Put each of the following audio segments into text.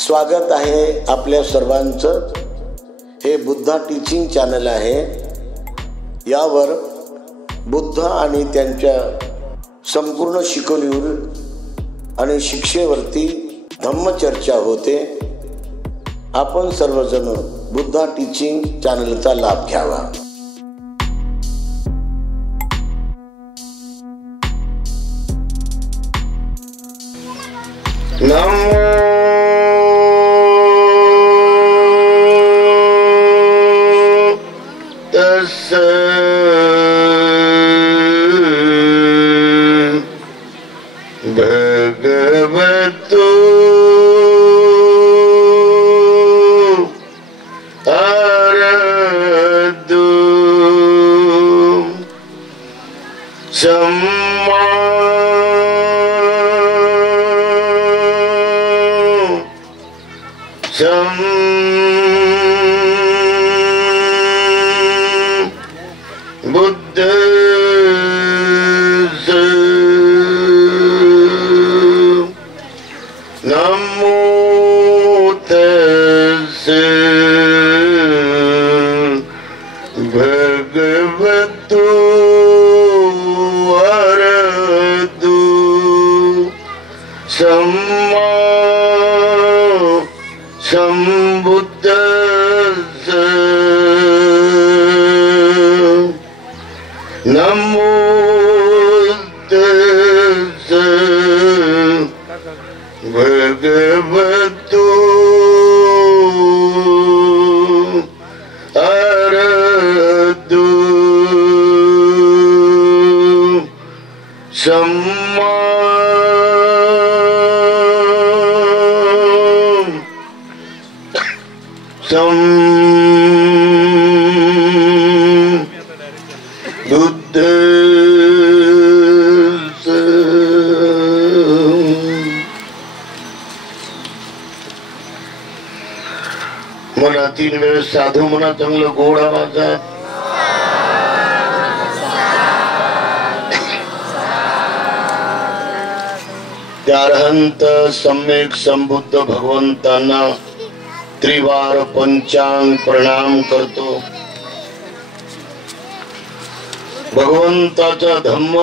स्वागत आहे आपल्या सर्वांचं। हे बुद्धा टीचिंग चॅनल आहे। यावर बुद्ध आणि त्यांच्या संपूर्ण शिकवणीवर आणि शिक्षेवरती धम्मचर्चा होते। आपण सर्वजण बुद्धा टीचिंग चॅनलचा लाभ घ्यावा। नमो तस्सै भगवतो अरहतो सम्मा बुद्धस्य नमो तस्सै भगवतो अरहतो सम्मा सम्बुद्धस्य नमो तस्सै भगवतो अरहतो सम्मा म्हणा 3 वेळेस साधू म्हणा, चांगलं गोड आवाजात। त्या अरहंत सम्यक संबुद्ध भगवंतांना त्रिवार पंचांग प्रणाम करतो। भगवंताचा धम्म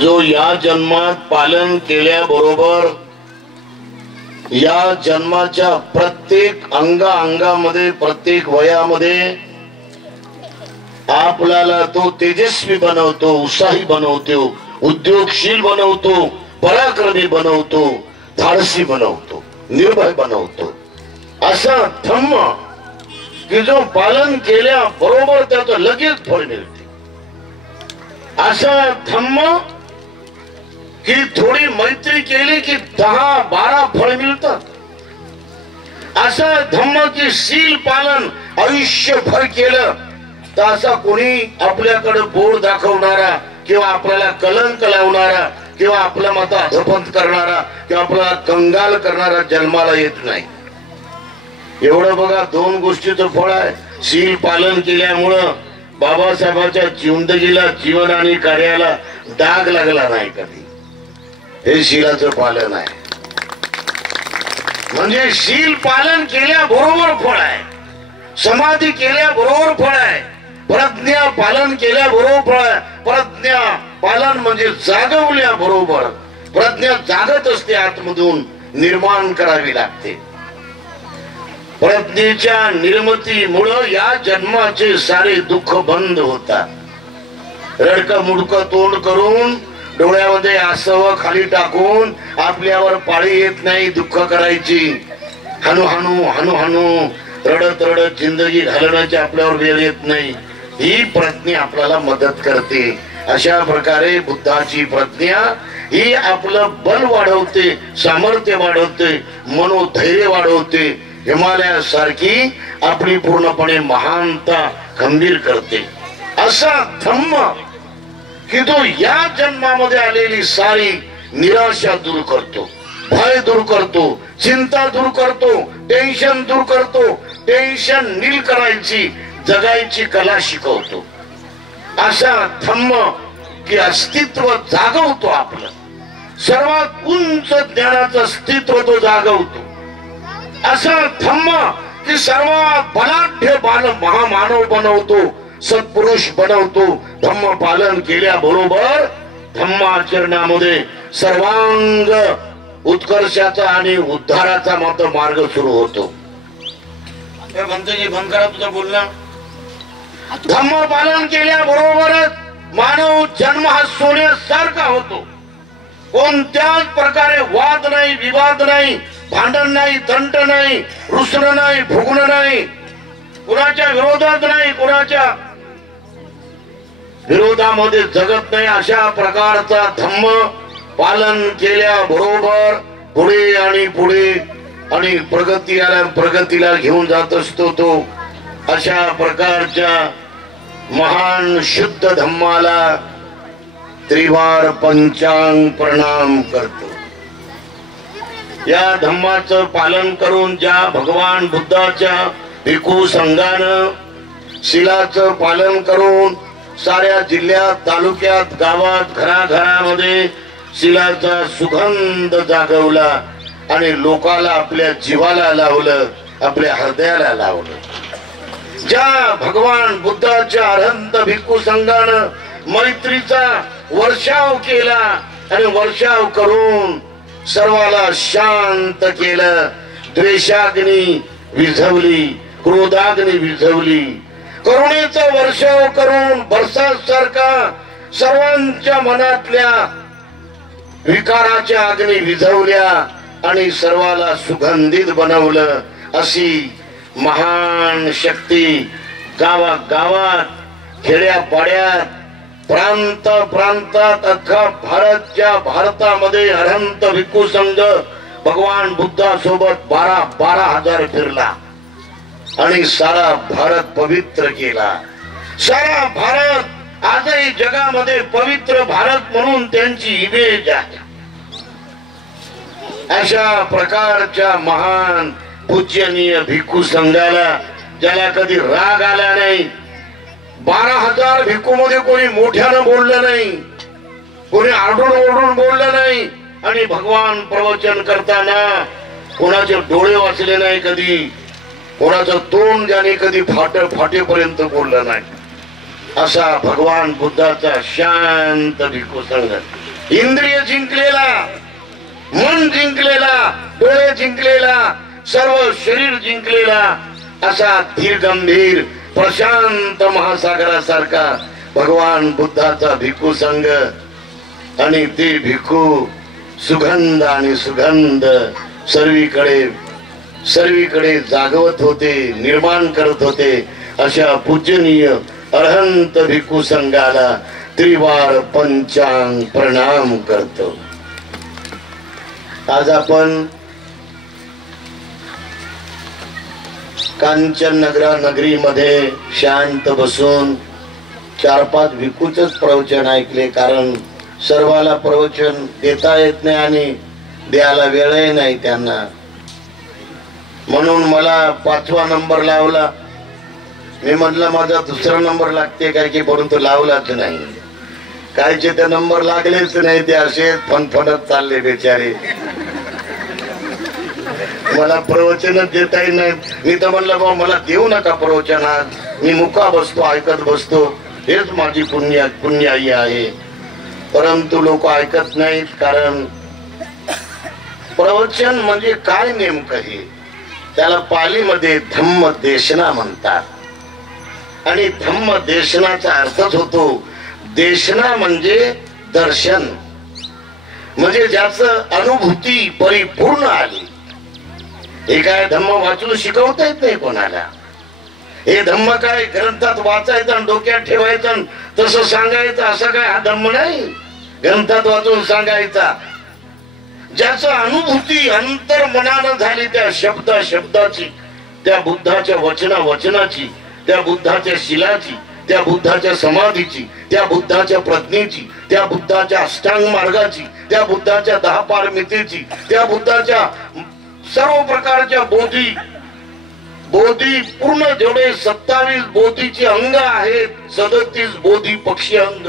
जो या जन्मात पालन केल्याबरोबर या जन्माच्या प्रत्येक अंगामध्ये प्रत्येक वयामध्ये आपल्याला तो तेजस्वी बनवतो, उत्साही बनवतो, उद्योगशील बनवतो, पराक्रमी बनवतो, धाडसी बनवतो, निर्भय बनवतो। असा धम्म की जो पालन केल्याबरोबर त्याचं लगेच फळ मिळते। असा धम्म की थोडी मैत्री केली की 10-12 फळ मिळतात। असा धम्म की शील पालन आयुष्यभर केलं तर असा कोणी आपल्याकडे बोट दाखवणारा किंवा आपल्याला कलंक लावणारा किंवा आपल्या मत अधपंत करणारा किंवा आपल्याला कंगाल करणारा जन्माला येत नाही। एवढं बघा, 2 गोष्टीचं फळ आहे। शील पालन केल्यामुळं बाबासाहेबांच्या जिंदगीला, जीवन आणि कार्याला डाग लागला नाही कधी। हे शीलाचं पालन आहे। म्हणजे शील पालन केल्याबरोबर फळ आहे, समाधी केल्याबरोबर फळ आहे, प्रज्ञा पालन केल्याबरोबर फळ आहे। प्रज्ञा पालन म्हणजे जागवल्याबरोबर, प्रज्ञा जागत असते, आतमधून निर्माण करावी लागते। प्रज्ञेच्या निर्मितीमुळे या जन्माचे सारे दुःख बंद होतात। रडकं मुडकं तोंड करून, डोळ्यामध्ये आसव खाली टाकून आपल्यावर पाळी येत नाही दुःख करायची। हनु हनु हनु हनु रडत रडत जिंदगी घालण्याची आपल्यावर वेळ येत नाही। ही प्रज्ञा आपल्याला मदत करते। अशा प्रकारे बुद्धाची प्रज्ञा ही आपलं बल वाढवते, सामर्थ्य वाढवते, मनोधैर्य वाढवते, हिमालयासारखी आपली पूर्णपणे महानता खंबीर करते। असा धम्म की तो या जन्मामध्ये आलेली सारी निराशा दूर करतो, भय दूर करतो, चिंता दूर करतो, टेन्शन दूर करतो, टेन्शन नील करायची जगायची कला शिकवतो। असा धम्म की अस्तित्व जागवतो आपलं, सर्वात उंच ज्ञानाचं अस्तित्व तो जागवतो. असा धम्म की सर्वात बलाढ्य महामानव बनवतो, सत्पुरुष बनवतो. धम्म पालन केल्याबरोबर धम्माचरणामध्ये सर्वांग उत्कर्षाचा आणि उद्धाराचा मात्र मार्ग सुरू होतो. भंतजी बंद करा तुझं बोलणं. धम्म पालन केल्याबरोबरच मानव जन्म हा सोन्यासारखा होतो. कोणत्याच प्रकारे वाद नाही, विवाद नाही, भांडण नाही, तंट नाही, रुसणं नाही, फुगणं नाही, कुणाच्या विरोधात नाही, कुणाच्या विरोधामध्ये जगत नाही. अशा प्रकारचा धम्म पालन केल्याबरोबर पुढे आणि पुढे आणि प्रगतीला घेऊन जात असतो तो. अशा प्रकारच्या महान शुद्ध धम्माला त्रिवार पंचांग प्रणाम करतो. या धम्माचं पालन करून ज्या भगवान बुद्धाच्या भिक्खू संघानं शिलाचं पालन करून साऱ्या जिल्ह्यात, तालुक्यात, गावात, घराघरामध्ये शिलाचा सुगंध जागवला आणि लोकाला आपल्या जीवाला लावलं, आपल्या हृदयाला लावलं. ज्या भगवान बुद्धाच्या अरहंत भिक्खू संघानं मैत्रीचा वर्षाव केला आणि वर्षाव करून सर्वाला शांत केलं. द्वेषाग्नी विझवली, क्रोधाग्नी विझवली, करुणेचा वर्षाव करून बरसासारखा सर्वांच्या मनातल्या विकाराच्या अग्नी विझवल्या आणि सर्वाला सुगंधित बनवलं. अशी महान शक्ती गावागावात, खेड्यापाड्यात, प्रांत प्रांतात, अख्खा भारतच्या भारतामध्ये अरहंत भिक्खू संघ भगवान बुद्धासोबत 12,000 फिरला आणि सारा भारत पवित्र केला. सारा भारत आजही जगामध्ये पवित्र भारत म्हणून त्यांची इमेज आहे. अशा प्रकारच्या महान पूजनीय भिक्खू संघाला, ज्याला कधी राग आला नाही, 12,000 भिक्खू मध्ये कोणी मोठ्यानं बोललं नाही, कोणी आरडून ओरडून बोललं नाही आणि भगवान प्रवचन करताना कोणाचे डोळे वाचले नाही, कधी कोणाचं तोंड ज्याने कधी फाटेपर्यंत बोललं नाही. असा भगवान बुद्धाचा शांत भिक्खू संघ, इंद्रिय जिंकलेला, मन जिंकलेला, डोळे जिंकलेला, सर्व शरीर जिंकलेला, असा धीर गंभीर प्रशांत महासागरासारखा भगवान बुद्धाचा भिक्खू संघ. आणि ते भिक्खू सुगंध आणि सुगंध सर्वीकडे जागवत होते, निर्माण करत होते. अशा पूजनीय अरहंत भिक्खू संघाला त्रिवार पंचांग प्रणाम करतो. आज आपण कांचन नगरीमध्ये शांत बसून 4-5 भिक्खूच प्रवचन ऐकले. कारण सर्वाला प्रवचन देता येत नाही आणि द्यायला वेळही नाही त्यांना. म्हणून मला 5वा नंबर लावला. मी म्हटलं माझा 2रा नंबर लागते काय की, परंतु लावलाच नाही. कायचे ते नंबर लागलेच नाही, ते असे फणफणत चालले बेचारे. मला प्रवचनच देता येत नाही. मी तर म्हणलं बाबा मला देऊ नका प्रवचन, आज मी मुका बसतो, ऐकत बसतो, हेच माझी पुण्याई आहे. परंतु लोक ऐकत नाहीत. कारण प्रवचन म्हणजे काय नेमकं हे, त्याला पालीमध्ये धम्म देशना म्हणतात. आणि धम्म देशनाचा अर्थच होतो, देशना म्हणजे दर्शन, म्हणजे ज्याचं अनुभूती परिपूर्ण आली. हे काय धम्म वाचून शिकवता येत नाही कोणाला. हे धम्म काय ग्रंथात वाचायचं आणि डोक्यात ठेवायचं तसं सांगायचं, असं काय हा धम्म नाही. ग्रंथात वाचून सांगायचा, ज्याचं अनुभूती अंतर मनानं झाली, त्या शब्दाची, त्या बुद्धाच्या वचनाची, त्या बुद्धाच्या शिलाची, त्या बुद्धाच्या समाधीची, त्या बुद्धाच्या प्रज्ञेची, त्या बुद्धाच्या अष्टांग मार्गाची, त्या बुद्धाच्या 10 पारमितेची, त्या बुद्धाच्या सर्व प्रकारच्या बोधी पूर्ण जेवढे 27 बोधीची अंग आहेत, 37 बोधी पक्षी अंग,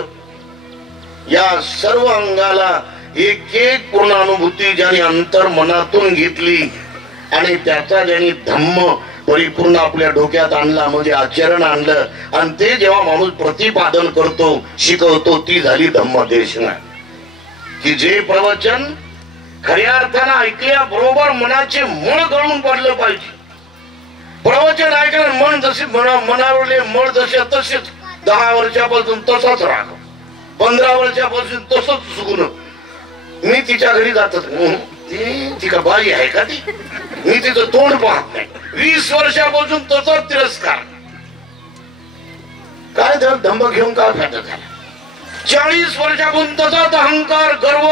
या सर्व अंगाला एक एक पूर्ण अनुभूती ज्यांनी अंतर मनातून घेतली आणि त्याचा ज्यांनी धम्म परिपूर्ण आपल्या डोक्यात आणला, म्हणजे आचरण आणलं, आणि ते जेव्हा माणूस प्रतिपादन करतो, शिकवतो, ती झाली धम्मदेशना. की जे प्रवचन खऱ्या अर्थानं ऐकल्या बरोबर मनाचे मळ गळून पडलं पाहिजे. प्रवचन ऐकलं मन जसे मनावरले मळ जसे तसेच 10 वर्षापासून तसाच राग, 15 वर्षापासून तसंच सुगुण. मी तिच्या घरी जातच ती का बाई आहे का ती, मी तिचं तोंड पाहत नाही. 20 वर्षापासून तसाच तिरस्कार. काय तर धम्म घेऊन काय फायदा झाला. 40 वर्षापासून तसाच अहंकार गर्व.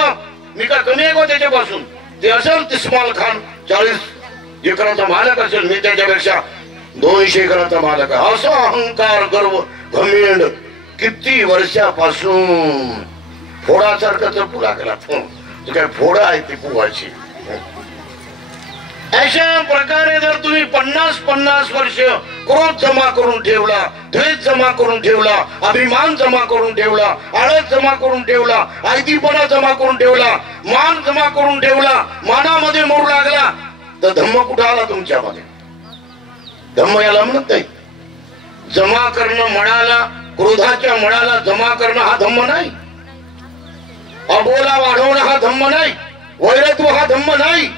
मी काय कमी आहे का त्याच्यापासून. ते असेल इस्माईल खान 40 एकराचा मालक असेल, मी त्याच्यापेक्षा 200 एकराचा मालक आहे. असा अहंकार गर्व घमेंड किती वर्षापासून फोडासारखा चपू लागला. काय फोडा आहे ती पुवाची. अशा प्रकारे जर तुम्ही 50 वर्ष क्रोध जमा करून ठेवला, द्वेष जमा करून ठेवला, अभिमान जमा करून ठेवला, आळस जमा करून ठेवला, आयतीपणा जमा करून ठेवला, मान जमा करून ठेवला, मानामध्ये मोड लागला, तर धम्म कुठं आला तुमच्यामध्ये. धम्म याला म्हणत नाही. जमा करणं मनाला, क्रोधाच्या मनाला जमा करणं हा धम्म नाही. अबोला वाढवणं हा धम्म नाही. वैरत्व हा धम्म नाही.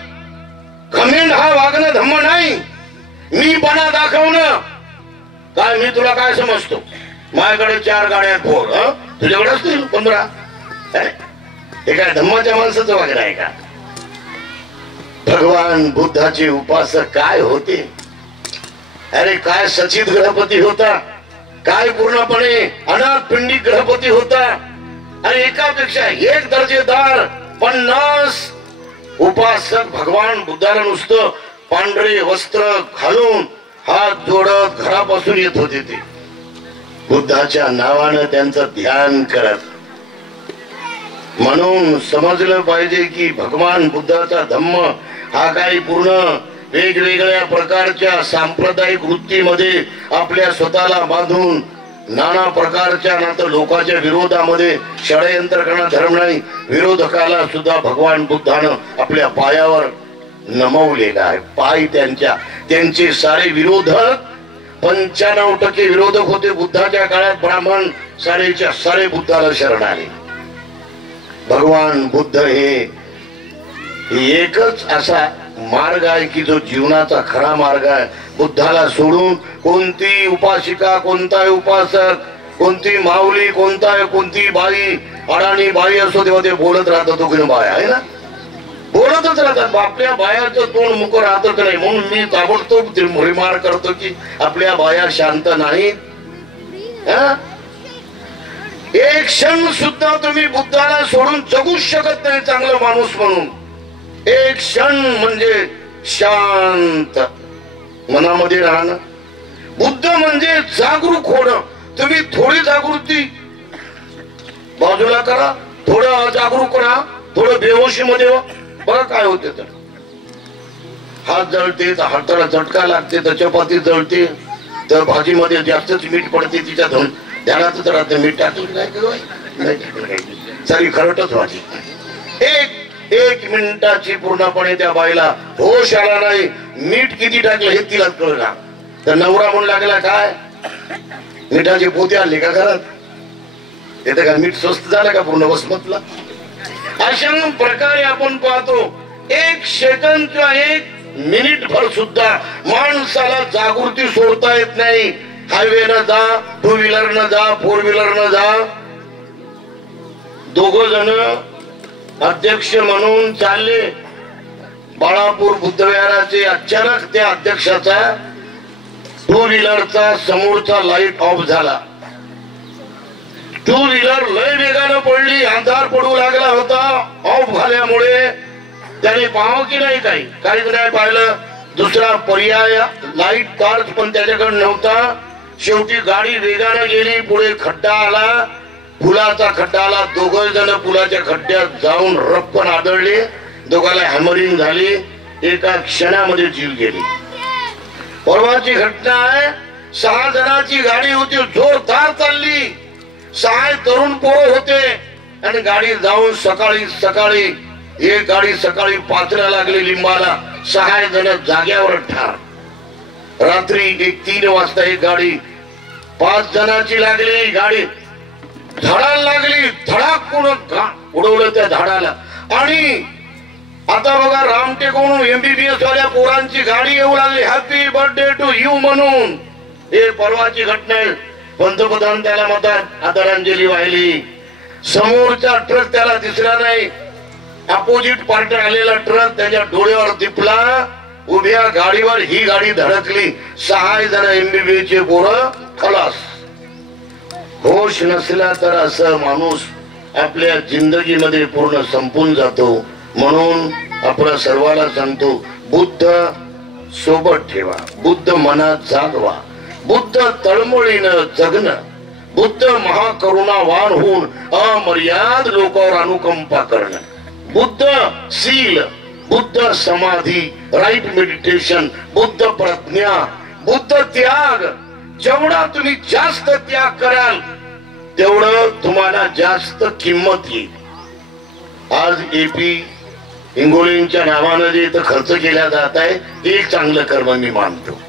घमेंड हा वागणं धम्म नाही. मी पणा दाखवणं. काय मी तुला काय समजतो, माझ्याकडे 4 गाड्या फोड, तुझ्याकडे असतील 15. हे काय धम्माच्या माणसाचं वागणं आहे का. भगवान बुद्धाचे उपासक काय होते. अरे काय सचित ग्रहपती होता, काय पूर्णपणे अनाथ पिंडी ग्रहपती होता. आणि एकापेक्षा एक दर्जेदार 50 उपासक भगवान बुद्धाला नुसतं पांढरे वस्त्र घालून हात जोडत घरापासून येत होते. ते बुद्धाच्या नावानं त्यांचं ध्यान करत. म्हणून समजलं पाहिजे की भगवान बुद्धाचा धम्म हा काही पूर्ण वेगवेगळ्या प्रकारच्या सांप्रदायिक वृत्तीमध्ये आपल्या स्वतःला बांधून नाना प्रकारच्या नातं लोकांच्या विरोधामध्ये षडयंत्र करणं धर्म नाही. विरोधकाला सुद्धा भगवान बुद्धानं आपल्या पायावर नमवलेला आहे. पाय त्यांचे सारे विरोधक 95% विरोधक होते बुद्धाच्या काळात. ब्राह्मण सारेच्या सारे बुद्धाला शरण आले. भगवान बुद्ध हे एकच असा मार्ग आहे की जो जीवनाचा खरा मार्ग आहे. बुद्धाला सोडून कोणती उपासिका, कोणताही उपासक, कोणती माऊली, कोणती बाई, अडाणी बाई असो तेव्हा ते बोलत राहतात. तो कोणी बाय आहे ना, बोलतच राहतात. आपल्या बायाचं तोंड मुख राहतच नाही. म्हणून मी ताबडतोब रिमार करतो की आपल्या बाया शांत नाहीत. एक क्षण सुद्धा तुम्ही बुद्धाला सोडून जगूच शकत नाही चांगला माणूस म्हणून. एक क्षण म्हणजे शांत मनामध्ये राहणं. बुद्ध म्हणजे जागरूक होणं. तुम्ही थोडी जागृती बाजूला करा, थोडं जागरूक राहा, थोडं बेहोशी मध्ये बघा काय होते. तर हात जळते, तर हाताला झटका लागते, तर चपाती जळते, तर भाजीमध्ये जास्तच मीठ पडते, तिच्या ध्यानातच राहते. मीठ टाकलं नाही सारी खरटच भाजी. एक मिनिटाची पूर्णपणे त्या बाईला होश आला नाही. मीठ किती टाकलं हे तिलाच कळलं. तर नवरा म्हणू लागला काय मिठाचे पोते आणले का घरात. येते का मीठ स्वस्त झालं का पूर्ण वसमतला. अशा प्रकारे आपण पाहतो. एक सेकंद किंवा 1 मिनिट भर सुद्धा माणसाला जागृती सोडता येत नाही. हायवे न जा, 2 व्हीलर न जा, 4 व्हीलर न जा. 2 जण अध्यक्ष म्हणून चालले बाळापूर बुद्धविहाराचे. अचानक त्या अध्यक्षाचा 2 व्हीलरचा समोरचा लाईट ऑफ झाला. 2 व्हीलर लय वेगानं पडली. अंधार पडू लागला होता. ऑफ झाल्यामुळे त्याने पाहावं की नाही, काहीच नाही पाहिलं. दुसरा पर्याय लाईट टॉर्च पण त्याच्याकडे नव्हता. शेवटी गाडी वेगानं गेली. पुढे खड्डा आला, पुलाचा खड्डा आला. 2 जण पुलाच्या खड्ड्यात जाऊन रप्पन आदळले. दोघाला हॅमरिंग झाली. एका क्षणामध्ये जीव गेली. परवाची घटना आहे. 6 जणांची गाडी होती, जोरदार चालली. 6 तरुण पोरं होते. आणि गाडी जाऊन सकाळी सकाळी एक गाडी सकाळी 5ला लागली लिंबाला, 6 जण जाग्यावर ठार. रात्री 3 वाजता एक गाडी 5 जणांची लागली, गाडी झाडाला लागली, धडाक कोण उडवलं त्या झाडाला. आणि आता बघा रामटेकडून MBBS वाल्या पोरांची गाडी येऊ लागली, हॅपी बर्थडे टू यू म्हणून. हे परवाची घटना आहे. पंतप्रधान त्याला म्हणतात आदरांजली वाहिली. समोरचा ट्रक त्याला दिसला नाही, अपोजिट पार्टी आलेला ट्रक त्याच्या डोळ्यावर दिपला. उभ्या गाडीवर ही गाडी धडकली, 6 जण MBBS चे पोरं खलास. होश नसला तर असं माणूस आपल्या जिंदगीमध्ये पूर्ण संपून जातो. म्हणून आपण सर्वाला सांगतो, बुद्ध सोबत ठेवा, बुद्ध मनात जागवा, बुद्ध तळमळीनं जगणं, बुद्ध महाकरुणावान होऊन अमर्याद लोकांवर अनुकंपा करणं, बुद्ध शील, बुद्ध समाधी, राईट मेडिटेशन, बुद्ध प्रज्ञा, बुद्ध त्याग. जेवढा तुम्ही जास्त त्याग कराल तेवढं तुम्हाला जास्त किंमत येईल. आज AP हिंगोलींच्या नावानं जे इथं खर्च केला जात आहे ते एक चांगलं कर्म मी मानतो.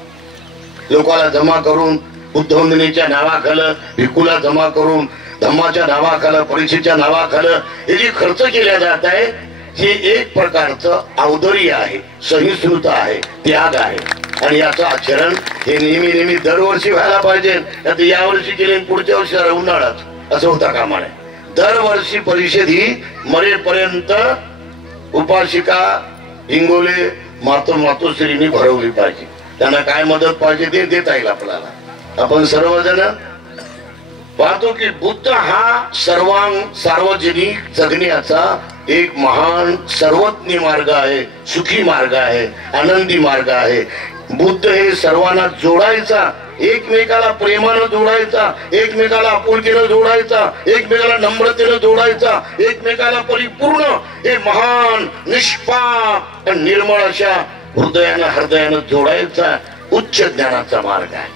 लोकांना जमा करून बुद्धवंदनेच्या नावाखालं, भिक्खूला जमा करून धम्माच्या नावाखालं, परीक्षेच्या नावाखालं हे जे खर्च केला जात आहे हे एक प्रकारचं औदार्य आहे, सहिष्णुता आहे, त्याग आहे. आणि याचं आचरण हे नेहमी नेहमी दरवर्षी व्हायला पाहिजे. यावर्षी केले पुढच्या वर्षी उन्हाळ्यात असं होता कामा नये. दरवर्षी परिषद ही मरेपर्यंत उपासिका हिंगोले मातोश्रींनी भरवली पाहिजे. त्यांना काय मदत पाहिजे ते देता येईल आपल्याला. आपण सर्वजण पाहतो की बुद्ध हा सार्वजनिक जगण्याचा एक महान सर्वज्ञ मार्ग आहे, सुखी मार्ग आहे, आनंदी मार्ग आहे. बुद्ध हे सर्वांना जोडायचा, एकमेकाला प्रेमानं जोडायचा, एकमेकाला आपुलकीनं जोडायचा, एकमेकाला नम्रतेनं जोडायचा, एकमेकाला परिपूर्ण हे महान निष्पाप निर्मळ अशा हृदयानं जोडायचा उच्च ज्ञानाचा मार्ग आहे.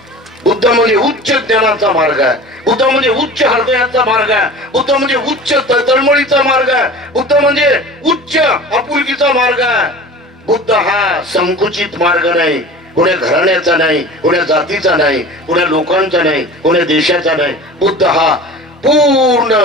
बुद्ध म्हणजे उच्च ज्ञानाचा मार्ग आहे. बुद्ध म्हणजे उच्च हृदयाचा मार्ग आहे. बुद्ध म्हणजे उच्च तळमळीचा मार्ग आहे. बुद्ध म्हणजे उच्च आपुलकीचा मार्ग आहे. बुद्ध हा संकुचित मार्ग नाही, कोण्या घराण्याचा नाही, कोण्या जातीचा नाही, कोण्या लोकांचा नाही, कोण्या देशाचा नाही. बुद्ध हा पूर्ण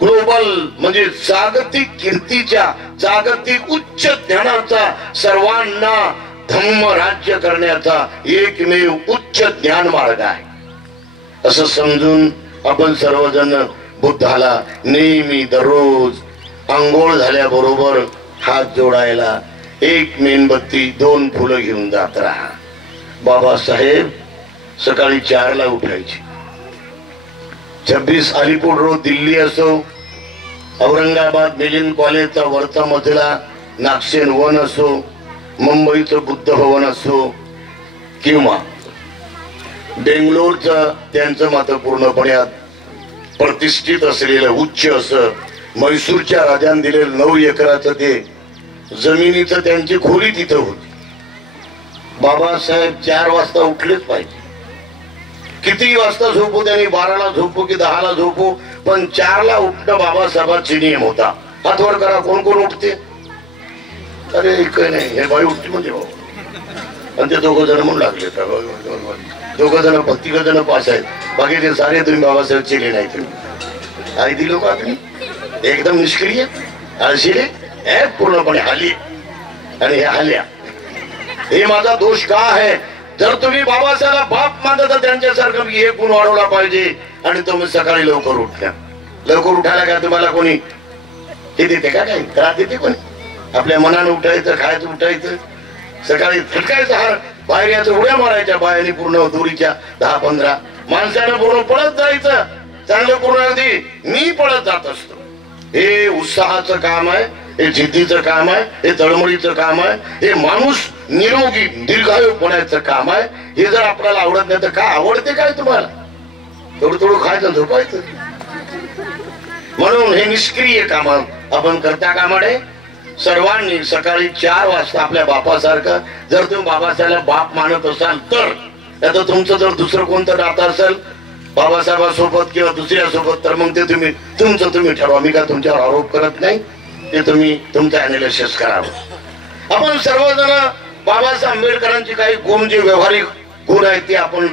ग्लोबल म्हणजे जागतिक कीर्तीच्या, जागतिक उच्च ज्ञानाचा, सर्वांना धम्म राज्य करण्याचा एकमेव उच्च ज्ञान मार्ग आहे. असं समजून आपण सर्वजण बुद्धाला नेहमी दररोज आंघोळ झाल्याबरोबर हात जोडायला एक मेणबत्ती 2 फुलं घेऊन जात राहा. बाबासाहेब सकाळी 4ला उठायचे. 26 अलीपूर रोड दिल्ली असो, औरंगाबाद मिलिंद कॉलेजचा वरचा मजला नागसेन वन असो, मुंबईचं बुद्ध भवन असो किंवा बेंगलोरचं त्यांचं मात्र पूर्णपणे प्रतिष्ठित असलेलं उच्च असं म्हैसूरच्या राजाने दिलेलं 9 एकराचं ते जमिनीचं त्यांची खोली तिथं होती. बाबासाहेब 4 वाजता उठलेच पाहिजे. किती वाजता झोपू त्यांनी, 12ला झोपू की 10ला झोपू, पण 4ला उठणं बाबासाहेबांचा नियम होता. हात वर करा, कोण कोण उठते? अरे काही नाही, हे बाई उठते म्हणजे भाऊ. आणि ते 2 जण म्हणून लागले, 2 जण भक्ती जण पास आहेत, बाकी ते सारे तुम्ही बाबासाहेब चिले नाही. तुम्ही आणि ती लोक एकदम निष्क्रिय आळशीले पूर्णपणे हाली. आणि हे हाल्या हे माझा दोष का आहे? जर तुम्ही बाबासाहेबला बाप मानता तर त्यांच्यासारखं हे गुण वाढवला पाहिजे. आणि तुम्ही सकाळी लवकर उठल्या, लवकर उठायला काय तुम्हाला कोणी हे देते का? काही त्रास देते कोणी? आपल्या मनानं उठायचं, खायचं, उठायचं, सकाळी फटकायचं, हार बाहेर यायचं, उड्या मारायच्या बाहेर पूर्ण दोरीच्या 10-15 माणसानं पूर्ण पळत जायचं. चांगलं पूर्ण अगदी मी पळत जात असतो. हे उत्साहाचं काम आहे, हे जिद्दीचं काम आहे, हे तळमळीचं काम आहे, हे माणूस निरोगी दीर्घायू होण्याचं काम आहे. हे जर आपल्याला आवडत नाही तर काय आवडते काय तुम्हाला? थोडं थोडं खायचं, झोपायचं. म्हणून हे निष्क्रिय काम आपण करता कामा नये. सर्वांनी सकाळी 4 वाजता आपल्या बापासारखं, जर तुम्ही बाबासाहेबला बाप मानत असाल तर, तुमचं जर दुसरं कोणतं नातं असेल बाबासाहेबांसोबत किंवा दुसऱ्या सोबत, तर मग ते तुम्ही ठरवा. मी काय तुमच्यावर आरोप करत नाही, ते तुम्ही तुमचं अनालिसिस करावं. आपण सर्वजण बाबासाहेब आंबेडकरांची काही गुण, जे व्यवहारिक गुण आहेत ते आपण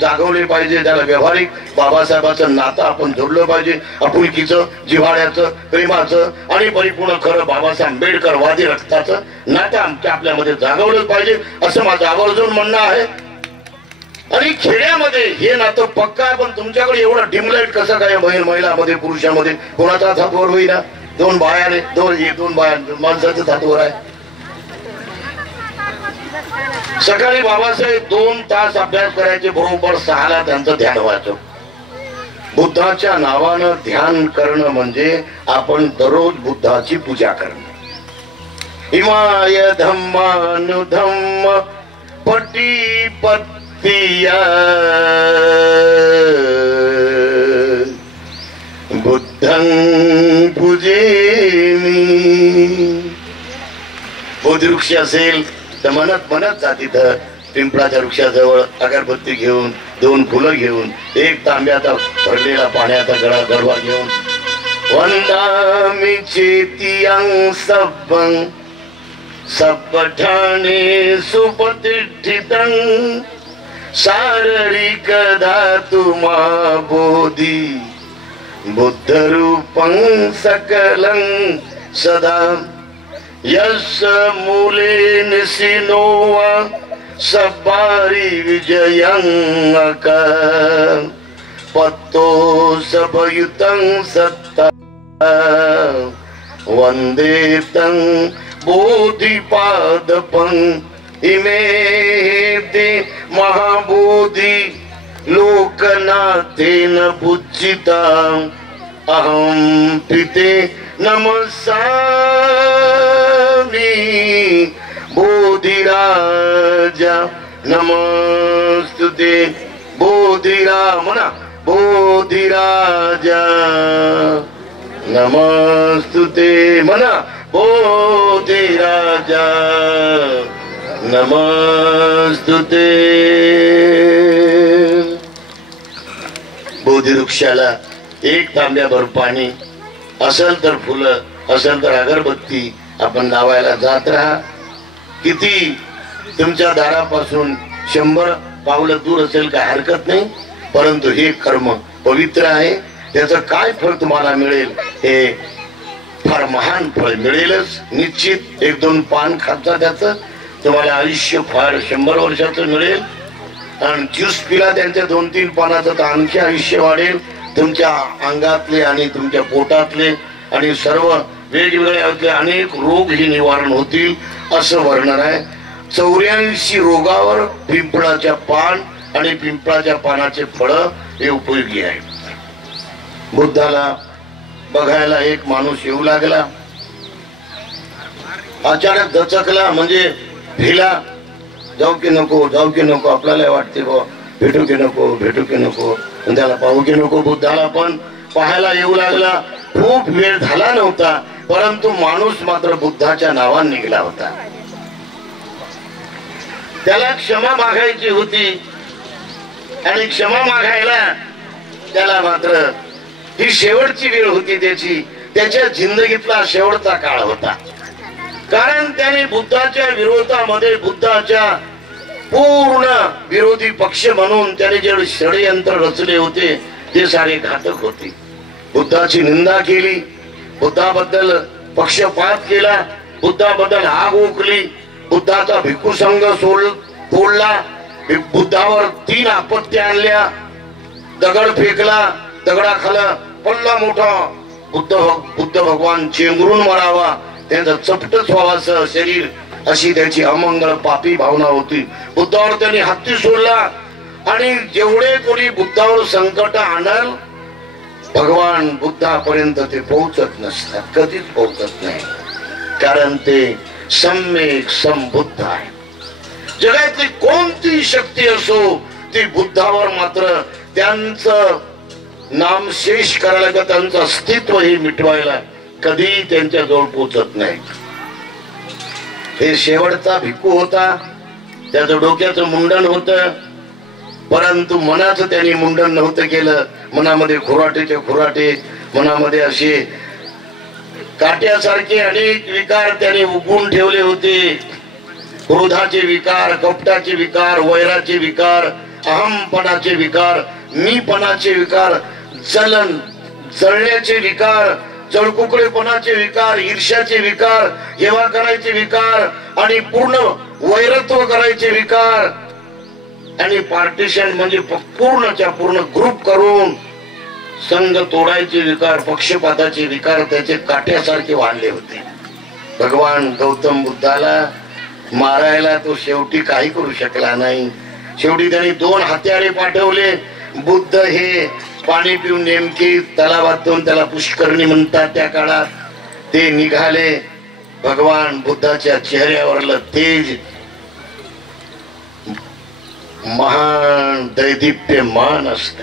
जागवले पाहिजे. त्याला व्यवहारिक बाबासाहेबांचं नातं आपण जोडलं पाहिजे, आपुलकीचं, जिव्हाळ्याचं, प्रेमाचं आणि परिपूर्ण खरं बाबासाहेब आंबेडकरवादी रक्ताचं नातं आपल्यामध्ये जागवलं पाहिजे, असं माझं आवर्जून म्हणणं आहे. आणि खेड्यामध्ये हे नातं पक्का आहे, पण तुमच्याकडे एवढं डिमलाईट कसं काय महिलामध्ये पुरुषामध्ये कोणाचा हातवर होईना? दोन बायाने दोन बाया माणसाचं हातवर आहे. सकाळी बाबासाहेब 2 तास अभ्यास करायचे, बरोबर 6ला त्यांचं ध्यान व्हायचं. बुद्धाच्या नावानं ध्यान करणं म्हणजे आपण दररोज बुद्धाची पूजा करणं. इमाय धम्मानुधम्म पटी पत्तिया बुद्धं पूजेमी. बोधिवृक्ष असेल तर म्हणत जा तिथं पिंपळाच्या वृक्षाजवळ अगरबत्ती घेऊन, 2 फुलं घेऊन, 1 तांब्याचा भरलेला पाण्याचा गडवा घेऊन, वंदामि चेतियं सब्बं सपठाणे सुपतिष्ठितं शारीरिक धातु बोधी बुद्धरूपं सकलं सदा यश मूले निसिनोवा सबारी विजयंक पत्तो सबयुतं सत्ता वंदे तं बोधिपादपं इमे ते महाबोधि लोकनाथेन पूजिता अहं पिते नमस्सामि बोधिराजा नमस्तुते. बोधिरामना बोधिराजा नमस्तुते म्हणा. बोधिराजा नमस्तुते. बोधिवृक्षाला 1 तांब्याभर पाणी असेल तर फुलं, असेल तर अगरबत्ती आपण लावायला जात राहा. किती तुमच्या दारापासून 100 पावलं दूर असेल काय हरकत नाही, परंतु हे कर्म पवित्र आहे. त्याचं काय फळ तुम्हाला मिळेल, हे फार महान फळ मिळेलच निश्चित. 1-2 पान खाता त्याचं तुम्हाला आयुष्य फार 100 वर्षाचं मिळेल. आणि ज्यूस पिला त्यांच्या 2-3 पानाचं तर आणखी आयुष्य वाढेल. तुमच्या अंगातले आणि तुमच्या पोटातले आणि सर्व वेगवेगळे अनेक रोग ही निवारण होतील असं वर्णन आहे. 84 रोगावर पिंपळाच्या पान आणि पिंपळाच्या पानाचे फळ हे उपयोगी आहे. बुद्धाला बघायला एक माणूस येऊ लागला. अचानक दचकला, म्हणजे भिला. जाऊ की नको आपल्याला वाटते बा, भेटू की नको त्याला पाहू की नको. बुद्धाला पण पाहायला येऊ लागला. खूप वेळ झाला नव्हता, परंतु माणूस मात्र बुद्धाच्या नावाने निघाला होता. त्याला क्षमा मागायची होती आणि क्षमा मागायला त्याला मात्र ही शेवटची वेळ होती त्याच्या जिंदगीतला शेवटचा काळ होता. कारण त्याने बुद्धाच्या विरोधामध्ये बुद्धाच्या पूर्ण विरोधी पक्ष म्हणून त्याने जे षडयंत्र रचले होते ते सारे घातक होते. बुद्धाची निंदा केली, बुद्धाबद्दल पक्षपात केला, बुद्धाबद्दल आग ओकली, बुद्धाचा भिक्खू संघ तोडला, बुद्धावर 3 आपत्त्या आणल्या, दगड फेकला, दगडाखाला पडला मोठा. बुद्ध भगवान चेंगरून मरावा, त्यांचं चपटच व्हावं शरीर, अशी त्याची अमंगळ पापी भावना होती. बुद्धावर त्यांनी हत्ती सोडला आणि जेवढे कोणी बुद्धावर संकट आणल भगवान बुद्धापर्यंत ते पोहोचत नसतात, कधीच पोहोचत नाही. कारण ते सम्यक संबुद्ध आहे. जगातली कोणती शक्ती असो ती बुद्धावर मात्र त्यांचं नामशेष करायला का त्यांचं अस्तित्व हे मिटवायला कधी त्यांच्या जवळ पोहोचत नाही. हे शेवटचा भिक्खू होता. त्याचं डोक्याचं मुंडन होतं, परंतु मनाचं त्यांनी मुंडन नव्हतं केलं. मनामध्ये खुराटेचे खुराटे, मनामध्ये असे काट्यासारखे अनेक विकार त्याने उगवून ठेवले होते. क्रोधाचे विकार, कपटाचे विकार, वैराचे विकार, अहमपणाचे विकार, मीपणाचे विकार, जळण्याचे विकार, जळकुकडेपणाचे विकार, ईर्ष्याचे विकार, हेवा करायचे विकार आणि पूर्ण वैरत्व करायचे विकार आणि पार्टिशन म्हणजे पूर्णच्या पूर्ण ग्रुप करून संघ तोडायचे विकार, पक्षपाताचे विकार त्याचे काट्यासारखे वाढले होते. भगवान गौतम बुद्धाला मारायला तो शेवटी काही करू शकला नाही. शेवटी त्यांनी 2 हत्यारे पाठवले. बुद्ध हे पाणी पिऊन नेमके तलावातून, त्याला पुष्करणी म्हणतात त्या काळात, ते निघाले. भगवान बुद्धाच्या चेहऱ्यावरलं तेज महान दैदिप्यमान असत.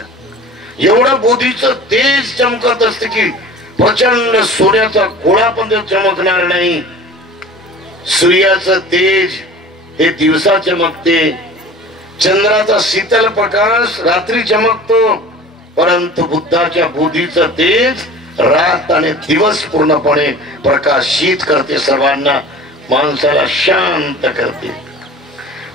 एवढं बोधीचं तेज चमकत असत की प्रचंड सूर्याचा गोळा पण चमकणार नाही. सूर्याचं तेज हे दिवसा चमकते, चंद्राचा शीतल प्रकाश रात्री चमकतो, परंतु बुद्धाच्या बोधीचं तेज रात आणि दिवस पूर्णपणे प्रकाशित करते, सर्वांना, माणसाला शांत करते.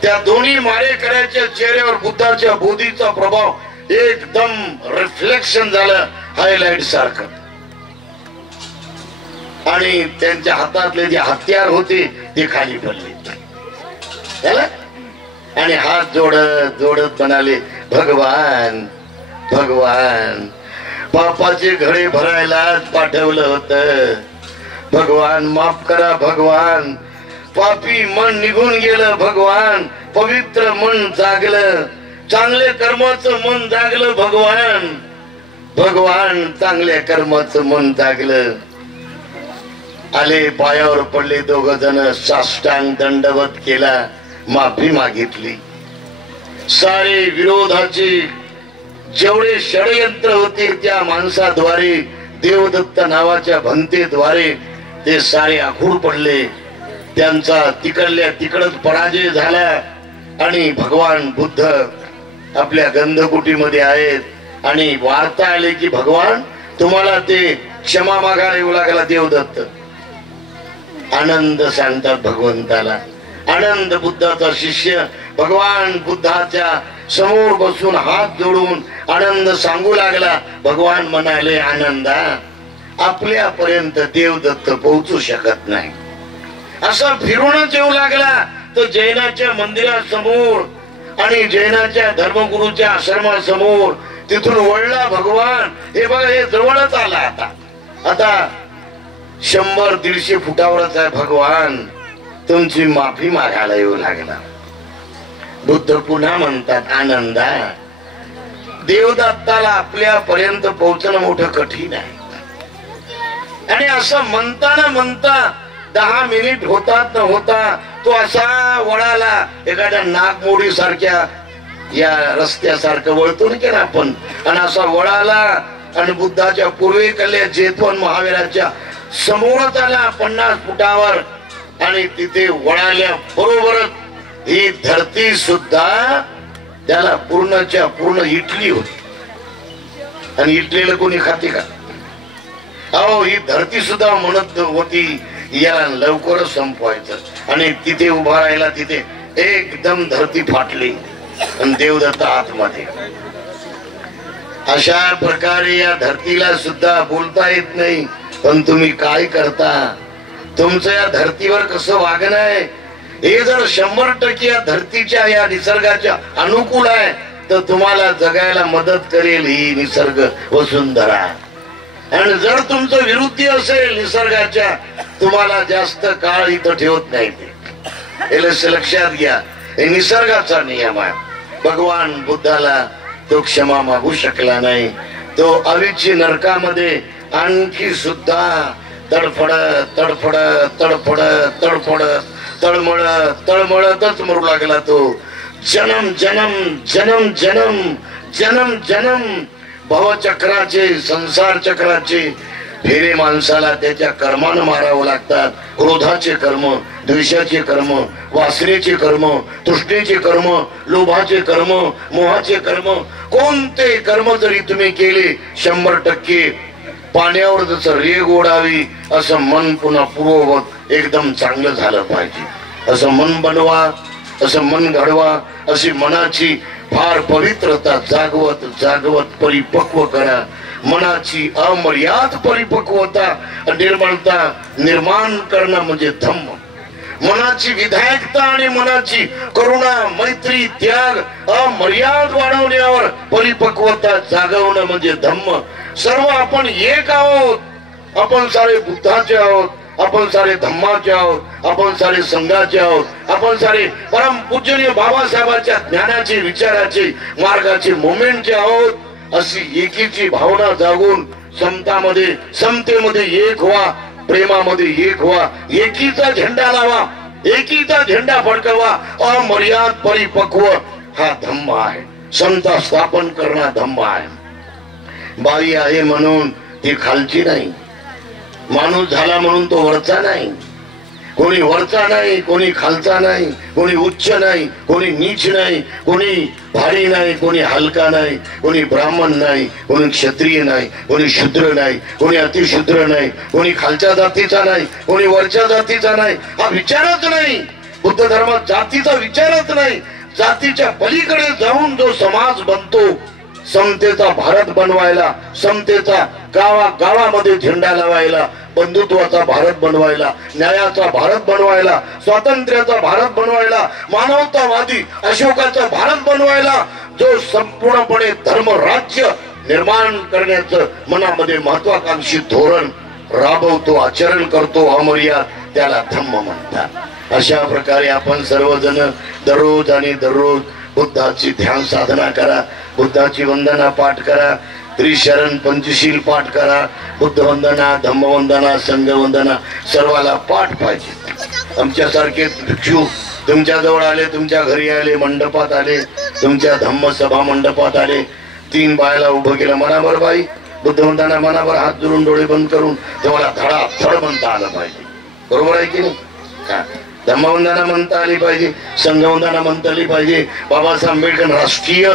त्या दोन्ही मारेकऱ्याच्या चेहऱ्यावर बुद्धाच्या बोधीचा प्रभाव एकदम रिफ्लेक्शन झालं हायलाइट सारखं. आणि त्यांच्या हातातले जे हत्यार होते ते खाली पडले आणि हात जोडत जोडत म्हणाले, भगवान भगवान, पापाचे घडे भरायलाच पाठवलं होतं. भगवान माफ करा भगवान, पापी मन निघून गेलं भगवान, पवित्र मन जागलं, चांगले कर्माचं मन जागलं भगवान. भगवान चांगल्या कर्माचं मन जागलं. आले, पायावर पडले, 2 जण साष्टांग दंडवत केला, माफी मागितली. सारे विरोधाचे जेवढे षडयंत्र होते त्या माणसाद्वारे, देवदत्त नावाच्या भंतेद्वारे ते सारे आखूड पडले. त्यांचा तिकडल्या तिकडच पराजय झाला आणि भगवान बुद्ध आपल्या गंधकुटीमध्ये आहेत आणि वार्ता आली की भगवान तुम्हाला ते क्षमा मागायला येऊ लागला देवदत्त. आनंद सांगतात भगवंताला. आनंद बुद्धाचा शिष्य भगवान बुद्धाच्या समोर बसून हात जोडून आनंद सांगू लागला. भगवान म्हणाले, आनंदा, आपल्यापर्यंत देवदत्त पोहोचू शकत नाही. असं फिरूनच येऊ लागला तर जैनाच्या मंदिरासमोर आणि जैनाच्या धर्मगुरूच्या आश्रमासमोर तिथून वळला भगवान. हे बघा, हे जवळच आला. आता 100-150 फुटावरच आहे. भगवान तुमची माफी मागायला येऊ लागला. बुद्ध पुन्हा म्हणतात, आनंदा, देवदत्ताला आपल्यापर्यंत पोहोचणं मोठं कठीण आहे. आणि असं म्हणता म्हणता 10 मिनिट होतात न होता तो असा वळाला, एखाद्या नागमोडी सारख्या या रस्त्यासारखं वळतो ना आपण, आणि असा वळाला आणि बुद्धाच्या पूर्वेकडल्या जेतवन महावीराच्या समोरच आला 50 फुटावर. आणि तिथे वळाल्या बरोबरच ही धरती सुद्धा त्याला पूर्णच्या पूर्ण इटली होती. आणि इटलेलं कोणी खाते का? अहो, ही धरती सुद्धा म्हणत होती याला लवकरच संपवायचं. आणि तिथे उभा राहिला, तिथे एकदम धरती फाटली आणि देवदत्त आतमध्ये. अशा प्रकारे या धरतीला सुद्धा बोलता येत नाही. पण तुम्ही काय करता? तुमचं या धरतीवर कसं वागणं आहे हे जर 100% या धरतीच्या या निसर्गाच्या अनुकूल आहे तर तुम्हाला जगायला मदत करेल ही निसर्ग वसुंधरा. आणि जर तुमचं विरुद्धी असेल निसर्गाच्या, तुम्हाला जास्त काळ इथं ठेवत नाही. ते लक्षात घ्या, हे निसर्गाचा नियम आहे. भगवान बुद्धाला तो क्षमा मागू शकला नाही. तो अविच्छी नरकामध्ये आणखी सुद्धा तडफडत तडफडत तडफडत तडफडत तळमळतच मरू लागला. तो जन्म जन्म जन्म जन्म जन्म जन्म भवचक्राचे, संसार चक्राचे फेरे माणसाला त्याच्या कर्मानं मारावं लागतात. क्रोधाचे कर्म, द्वेषाचे कर्म, वासनेचे कर्म, तृष्णेचे कर्म, लोभाचे कर्म, मोहाचे कर्म, कोणते कर्म जरी तुम्ही केले 100% पाण्यावर जसं रेग ओढावी असं मन पुन्हा पूर्ववत एकदम चांगलं झालं पाहिजे. असं मन बनवा, असं मन घडवा. अशी मनाची फार पवित्रता जागवत जागवत परिपक्व करा. मनाची अमर्याद परिपक्वता निर्मळता निर्माण करणं म्हणजे धम्म. मनाची विधायकता आणि मनाची करुणा, मैत्री, त्याग अमर्याद वाढवण्यावर परिपक्वता जागवणं म्हणजे धम्म. सर्व आपण एक आहोत. आपण सारे बुद्धाचे आहोत, आपण सारे धम्माचे आहोत, आपण सारे संघाचे आहोत, आपण सारे परम पूजनीय बाबासाहेबांच्या ज्ञानाचे, विचाराचे, मार्गाचे मोमेंटचे आहोत. अशी एकीची भावना जागून समतामध्ये, समतेमध्ये एक व्हा, प्रेमामध्ये एक व्हा, एकीचा झेंडा लावा, एकीचा झेंडा फडकवा. अमर्याद परिपक्व हा धम्म आहे. समता स्थापन करणं धम्म आहे. बाई आहे म्हणून ती खालची नाही, माणूस झाला म्हणून तो वरचा नाही. कोणी वरचा नाही, कोणी खालचा नाही, कोणी उच्च नाही, कोणी नीच नाही, कोणी भारी नाही, कोणी हलका नाही, कोणी ब्राह्मण नाही, कोणी क्षत्रिय नाही, कोणी शूद्र नाही, कोणी अतिशूद्र नाही, कोणी खालच्या जातीचा नाही, कोणी वरच्या जातीचा नाही. हा विचारच नाही. बुद्ध धर्मात जातीचा विचारच नाही. जातीच्या पलीकडे जाऊन जो समाज बनतो, समतेचा भारत बनवायला, समतेचा गावागावामध्ये झेंडा लावायला, बंधुत्वाचा भारत बनवायला, न्यायाचा भारत बनवायला, स्वातंत्र्याचा भारत बनवायला, मानवतावादी अशोकाचा भारत बनवायला, जो संपूर्णपणे धर्म राज्य निर्माण करण्याचं मनामध्ये महत्वाकांक्षी धोरण राबवतो, आचरण करतो अमर्याद, त्याला धम्म म्हणतात. अशा प्रकारे आपण सर्वजण दररोज आणि दररोज बुद्धाची ध्यान साधना करा, बुद्धाची वंदना पाठ करा, त्रिशरण पंचशील पाठ करा, बुद्ध वंदना, धम्म वंदना, संघ वंदना सर्वाला पाठ पाहिजे. आमच्यासारखे भिक्षू तुमच्या जवळ आले, तुमच्या घरी आले, मंडपात आले, तुमच्या धम्म सभा मंडपात आले, 3 बायला उभं केलं, मनाभर बाई बुद्ध वंदना, मनाभर हात जोडून डोळे बंद करून तुम्हाला धडाधड म्हणता आलं पाहिजे. बरोबर आहे की नाही? धम्मवंदना म्हणता आली पाहिजे, संघवंदना म्हणता आली पाहिजे. बाबासाहेब आंबेडकर राष्ट्रीय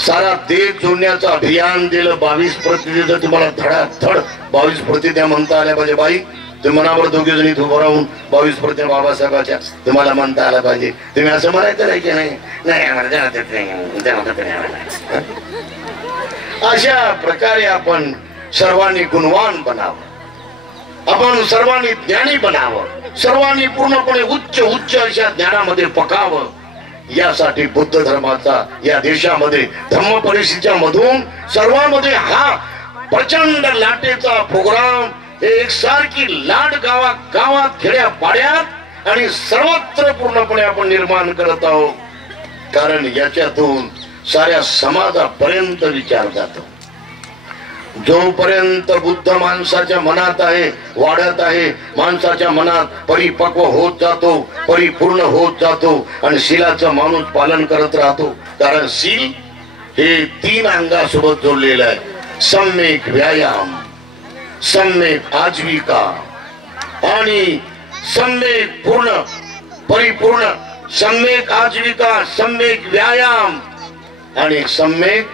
सारा देश जोडण्याचं अभियान दिलं. 22 प्रतिनिधी तुम्हाला धडाधड 22 प्रतिज्ञा म्हणता आल्या पाहिजे. बाई तुम्ही मनावर दोघे जणी उभं राहून 22 प्रतिज्ञा बाबासाहेबाच्या तुम्हाला म्हणता आल्या पाहिजे. तुम्ही असं म्हणायचं नाही की नाही अशा प्रकारे आपण सर्वांनी गुणवान बनावं, आपण सर्वांनी ज्ञानी बनावं, सर्वांनी पूर्णपणे उच्च उच्च अशा ज्ञानामध्ये पकावं. यासाठी बुद्ध धर्माचा या देशामध्ये धम्म परिषदेच्या मधून सर्वांमध्ये हा प्रचंड लाटेचा प्रोग्राम, एकसारखी लाट गावात खेड्या पाड्यात आणि सर्वत्र पूर्णपणे आपण निर्माण करत आहोत. कारण याच्यातून साऱ्या समाजापर्यंत विचार जातो. जोपर्यंत बुद्ध माणसाच्या मनात आहे, वाढत आहे, माणसाच्या मनात परिपक्व होत जातो, परिपूर्ण होत जातो आणि शीलाचं माणूस पालन करत राहतो. कारण शील हे 3 अंगासोबत जोडलेलं आहे. सम्यक व्यायाम, सम्यक आजीविका आणि सम्यक पूर्ण परिपूर्ण. सम्यक आजीविका, सम्यक व्यायाम आणि सम्यक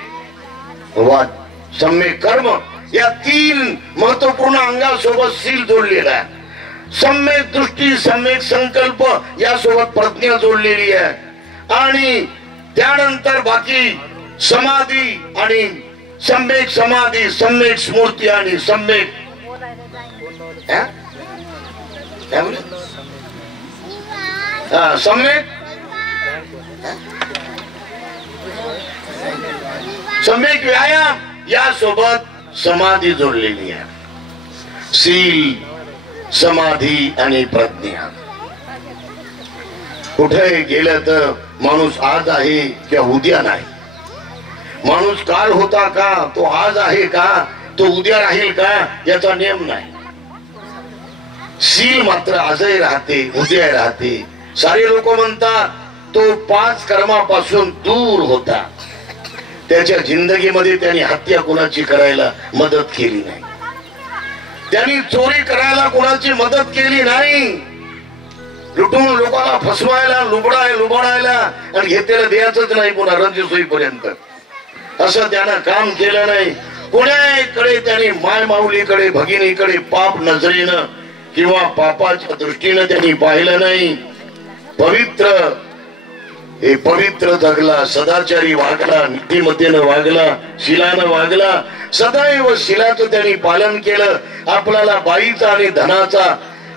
कर्म, या 3 महत्वपूर्ण अंगासोबत शील जोडलेला आहे. सम्यक दृष्टी, सम्यक संकल्प यासोबत प्रज्ञा जोडलेली आहे आणि त्यानंतर बाकी समाधी आणि सम्यक समाधी, सम्यक स्मृती आणि सम्यक सम्यक व्यायाम यासोबत समाधी जोडलेली आहे. शील, समाधी आणि प्रज्ञा. कुठे गेलं तर माणूस आज आहे किंवा उद्या नाही. माणूस काल होता का, तो आज आहे का, तो उद्या राहील का याचा नियम नाही. शील मात्र आजही राहते, उद्या राहते. सारे लोक म्हणतात तो 5 कर्मापासून दूर होता. त्याच्या जिंदगीमध्ये त्यांनी हत्या कुणाची करायला मदत केली नाही. त्यांनी चोरी करायला कोणाची मदत केली नाही, लुटून लोकांना फसवायला लुबाडायला आणि घेतलेलं द्यायचंच नाही पुन्हा रंजसोईपर्यंत, असं त्यानं काम केलं नाही. कोणाकडे त्यांनी माय माऊलीकडे भगिनीकडे पाप नजरेनं किंवा पापाच्या दृष्टीनं त्यांनी पाहिलं नाही. पवित्र जगला, सदाचारी वागला, नीतिमत्तेनं वागला, शिलानं वागला, सदैव शिलाचं त्यांनी पालन केलं. आपल्याला बाईचा आणि धनाचा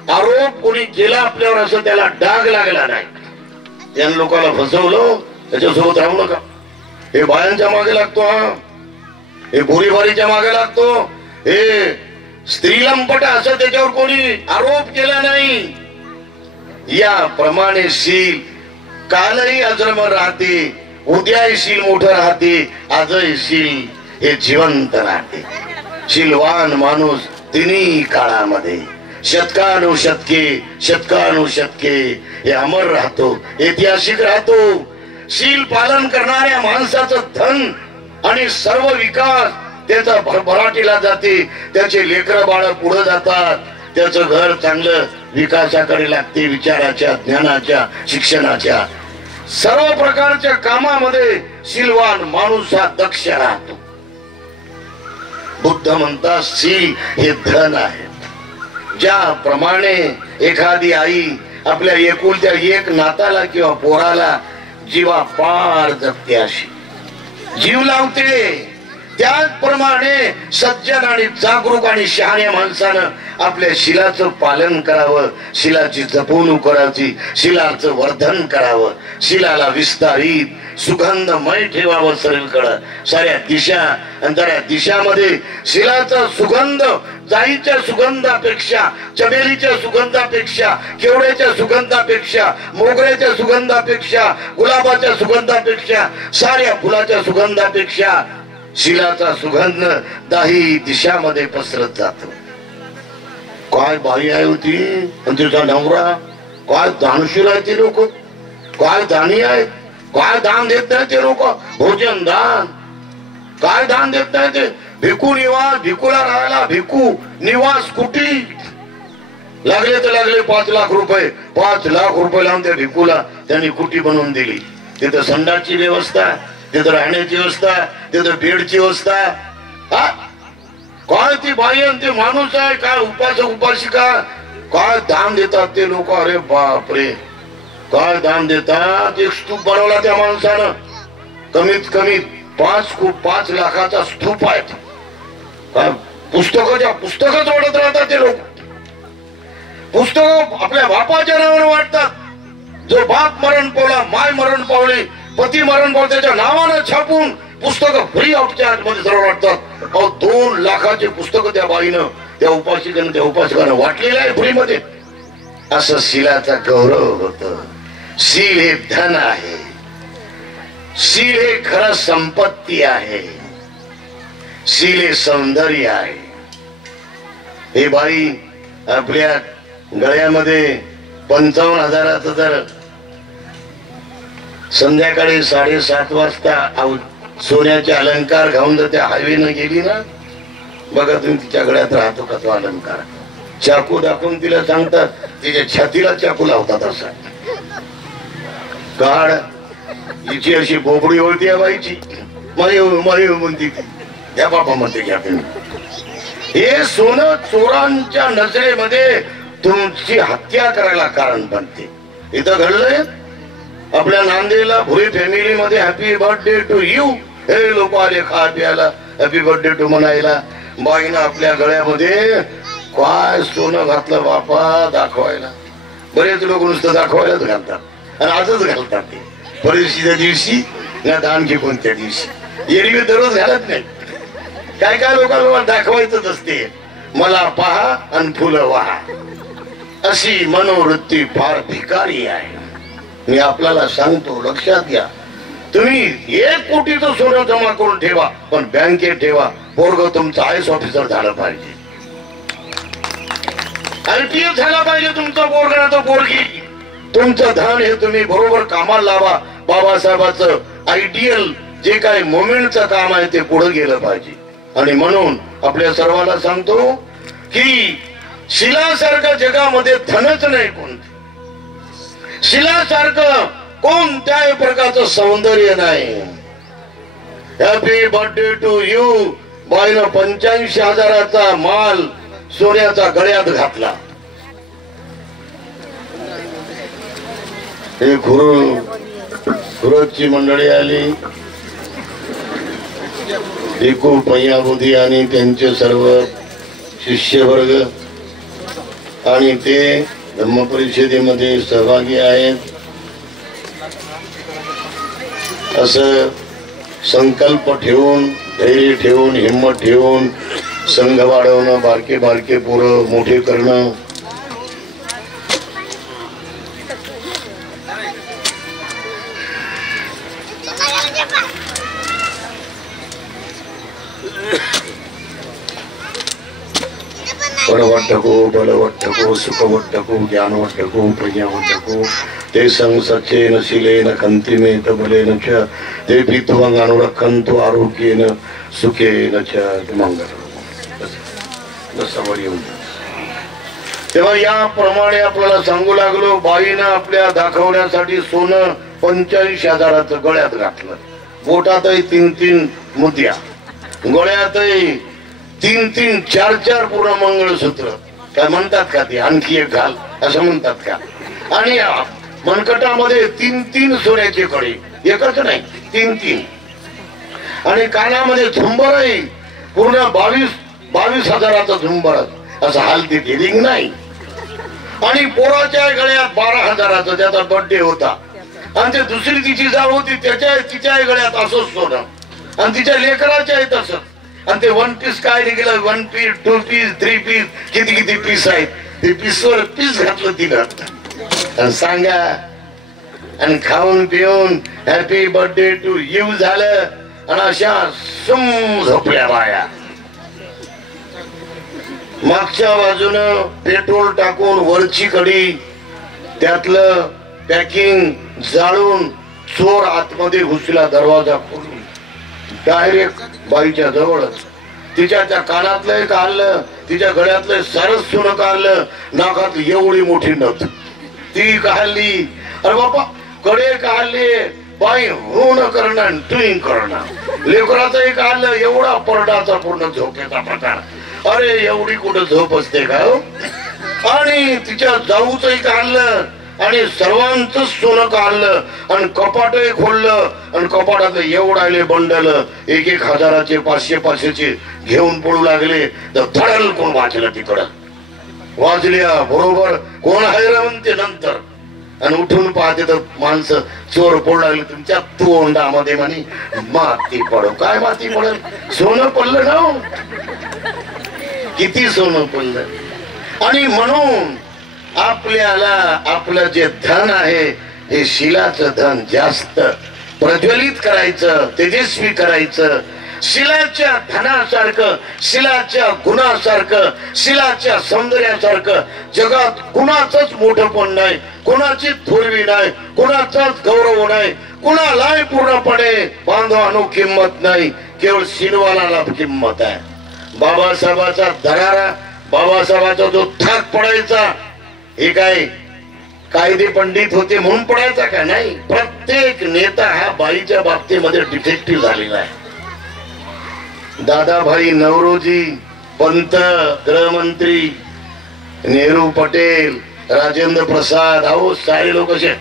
आरोप कोणी केला आपल्यावर असं त्याला डाग लागला नाही. त्या लोकांना फसवलं, त्याच्यासोबत राहू नका. हे बायांच्या मागे लागतो, हे बोरीबारीच्या मागे लागतो, हे स्त्रीलंपट असं त्याच्यावर कोणी आरोप केला नाही. याप्रमाणे शील कालही अजरामर राहते, उद्याही शील मोठं राहते, आजही शील हे जिवंत राहते. शीलवान माणूस तिन्ही काळामध्ये शतकानुशतके हे अमर राहतो, ऐतिहासिक राहतो. शील पालन करणाऱ्या माणसाचं धन आणि सर्व विकास त्याचा भरभराटीला जाते, त्याचे लेकरं बाळ पुढे जातात, त्याचं घर चांगलं विकासाकडे लागते, विचाराच्या, ज्ञानाच्या, शिक्षणाच्या, सर्व प्रकारच्या कामामध्ये शीलवान माणूस हा दक्ष राहतो. बुद्ध म्हणतात शील हे धन आहे. ज्याप्रमाणे एखादी आई आपल्या एकुलत्या एक नाताला किंवा पोराला जीवा पार जगते, अशी जीव लावते, त्याचप्रमाणे सज्जन आणि जागरूक आणि शहाण्या माणसानं आपल्या शिलाचं पालन करावं, शिलाची जपवणूक करायची, शिलाचं वर्धन करावं, शिलाला विस्तारित सुगंधमय ठेवावं सगळीकडं, साऱ्या दिशा अंतऱ्या दिशामध्ये शिलाचा सुगंध जाईच्या सुगंधापेक्षा, चमेलीच्या सुगंधापेक्षा, केवड्याच्या सुगंधापेक्षा, मोगऱ्याच्या सुगंधापेक्षा, गुलाबाच्या सुगंधापेक्षा, साऱ्या फुलाच्या सुगंधापेक्षा शिलाचा सुगंध दाही दिशामध्ये पसरत जातो. काय बाई आहे होती आणि तिचा नवरा, काय दानशील आहे ते लोक, काय दानी आहेत, काय दान देत नाही ते लोक, भोजन दान, काय दान देत नाही ते. भिकू निवास, भिकूला राहायला भिकू निवास कुटी, लागले तर लागले 5 लाख रुपये, 5 लाख रुपये लावून त्या भिकूला त्यांनी कुटी बनवून दिली. तिथं संडासची व्यवस्था, तिथं राहण्याची व्यवस्था, तिथं बेडची व्यवस्था. काय ती बाई आणि ते माणूस आहे, काय उपासक उपासिका, काय दान देतात ते लोक. अरे बापरे, काय दान देतात. एक स्तूप बनवला त्या माणसानं, कमीत कमी 5 लाखाचा स्तूप आहे. काय पुस्तकच वाढत राहतात ते लोक, पुस्तक आपल्या बापाच्या नावाने वाटतात. जो बाप मरण पावला, माय मरण पावली, पती मरण पावला, त्याच्या नावानं छापून पुस्तक फ्री ऑफ चार्ज मध्ये सर्व वाटतात. 2 लाखाचे पुस्तक त्या बाईनं, त्या उपासिकेनं, त्या उपासकानं वाटलेलं आहे फ्री मध्ये. असं शिलाचा गौरव होत. शील हे धन आहे, शील हे खरं संपत्ती आहे, शील हे सौंदर्य आहे. हे बाई आपल्या गळ्यामध्ये 55,000चं जर संध्याकाळी 7:30 वाजता सोन्याचे अलंकार घालून जर त्या हायवेनं गेली ना, बघा तुम्ही तिच्या गळ्यात राहतो का तो अलंकार. चाकू दाखवून तिला सांगतात, तिच्या छातीला चाकू लावतात. असा काढ हिची अशी बोबडी होती या बाईची, मरी म्हणती त्या बापा म्हणते घ्या तुम्ही. हे सोनं चोरांच्या नजरेमध्ये तुमची हत्या करायला कारण बनते. इथं घडलंय आपल्या नांदेडला भुई फॅमिली मध्ये हॅपी बर्थडे टू यू, हे लोक आले खा प्यायला, हॅपी बर्थडे टू म्हणायला. बाईनं आपल्या गळ्यामध्ये काय सोनं घातलं बापा दाखवायला. बरेच लोक नुसतं दाखवायलाच घालतात आणि आजच घालतात ते, परीक्षेच्या दिवशी ना आणखी कोणत्या दिवशी. एरवी दररोज घालत नाही. काय काय लोकांना दाखवायचंच असते, मला पहा आणि फुलं वाहा, अशी मनोवृत्ती फार भिकारी आहे. मी आपल्याला सांगतो, लक्षात घ्या. तुम्ही 1 कोटीचं सोनं जमा करून ठेवा, पण बँकेत ठेवा. पोरग तुमचं आयएस ऑफिसर झालं पाहिजे, IPS झाला पाहिजे तुमचा पोरगा, तो पोरगी. तुमचं धन हे तुम्ही बरोबर कामाला लावा. बाबासाहेबांचं आयडियल जे काही मोमेंटचं काम आहे ते पुढे गेलं पाहिजे. आणि म्हणून आपल्या सर्वांना सांगतो, की शिलासारखं जगामध्ये धनच नाही कोणतं, शिलासारखं कोणत्याही प्रकारचं सौंदर्य नाही. हॅपी बर्थडे टू यू बाईनं 85,000चा माल सोन्याचा गळ्यात घातला. हे खुरची मंडळी आली, एकू पय्याबुधी आणि त्यांचे सर्व शिष्यवर्ग आणि ते धम्मपरिषदेमध्ये सहभागी आहेत. असं संकल्प ठेवून, धैर्य ठेवून, हिम्मत ठेवून संघ वाढवणं, बारके बारके पोरं मोठे करणं. बळवट्टको बलवट्टको सुखवट्टको ज्ञानवट्टको प्रज्ञावट्टको ते संसचेन शिलेन कंतिमेत बलेन च ते पित्वं अनुरक्षन्तु आरोग्येन सुखेन च मंगलम्. तेव्हा याप्रमाणे आपल्याला सांगू लागलो. बाईनं आपल्या दाखवण्यासाठी सोनं 85,000चं गळ्यात घातलं, बोटातही 3-3 मोत्या, गळ्यातही 3-3, 4-4 पूर्ण मंगळसूत्र. काय म्हणतात का ते, आणखी एक घाल असं म्हणतात का. आणि मनकटामध्ये 3-3 सोन्याचे कडे, एकच नाही 3-3. आणि कानामध्ये झुंबरही पूर्ण 22,000चा झुंबर, असं हालते ते रिंग नाही. आणि पोराच्या गळ्यात 12,000चा, त्याचा बर्थडे होता. आणि ते दुसरी तिची जाव होती, तिच्या गळ्यात असंच सोनं, आणि तिच्या लेकराच्या आहे तसंच. आणि ते 1 पीस काय निघालं, 1 पीस 2 पीस 3 पीस, किती किती पीस आहेत. ते पीसवर पीस घातलं तिनं. सांगा, आणि खाऊन पिऊन हॅपी बर्थडे टू यू झालं. आणि अशा सुम झोपल्या बाया. मागच्या बाजूनं पेट्रोल टाकून वरची कडी, त्यातलं पॅकिंग जाळून चोर आतमध्ये घुसला, दरवाजा खोलून डायरेक्ट बाईच्या जवळच. तिच्या त्या कानातलं काढलं, तिच्या गळ्यातलं सारच सोनं काढलं, नाकात एवढी मोठी नथ ती काढली. अरे बापा, कडे काढले, बाई हो न करणं ट्विंग करणं. लेकराचंही काढलं, एवढा परडाचा पूर्ण झोपेचा प्रकार. अरे एवढी कुठं झोप असते का. आणि तिच्या जाऊचंही काढलं, आणि सर्वांच सोनं काढलं, आणि कपाटही खोललं, आणि कपाटात एवढाले बंडल 1,000चे 500-500चे घेऊन पडू लागले. तर धडल कोण वाचलं, तिकडं वाजल्या बरोबर कोण आहे रे म्हणते नंतर. आणि उठून पाहते तर माणसं चोर पडू लागले. तुमच्या तोंडामध्ये म्हणे माती पडो. काय माती पडेल, सोनं पडलं ना, किती सोनं पडलं. आणि म्हणून आपल्याला आपलं जे धन आहे, हे शिलाचं धन जास्त प्रज्वलित करायचं, तेजस्वी करायचं. शिलाच्या धनासारखं, शिलाच्या गुणासारखं, शिलाच्या सौंदर्यासारखं जगात कुणाचंच मोठंपण नाही, कुणाची थोरवी नाही, कुणाचाच गौरव नाही, कुणालाही पूर्णपणे बांधवानो किंमत नाही. केवळ शिलवाला किंमत आहे. बाबासाहेबाचा दरारा, बाबासाहेबाचा जो थाक पडायचा, हे काय कायदे पंडित होते म्हणून पडायचा का, नाही. प्रत्येक नेता हा बाईच्या बाबतीमध्ये डिफेक्टिव्ह झालेला आहे. दादाभाई नवरोजी, पंत, गृहमंत्री, नेहरू, पटेल, राजेंद्र प्रसाद, अहो सारे लोक असे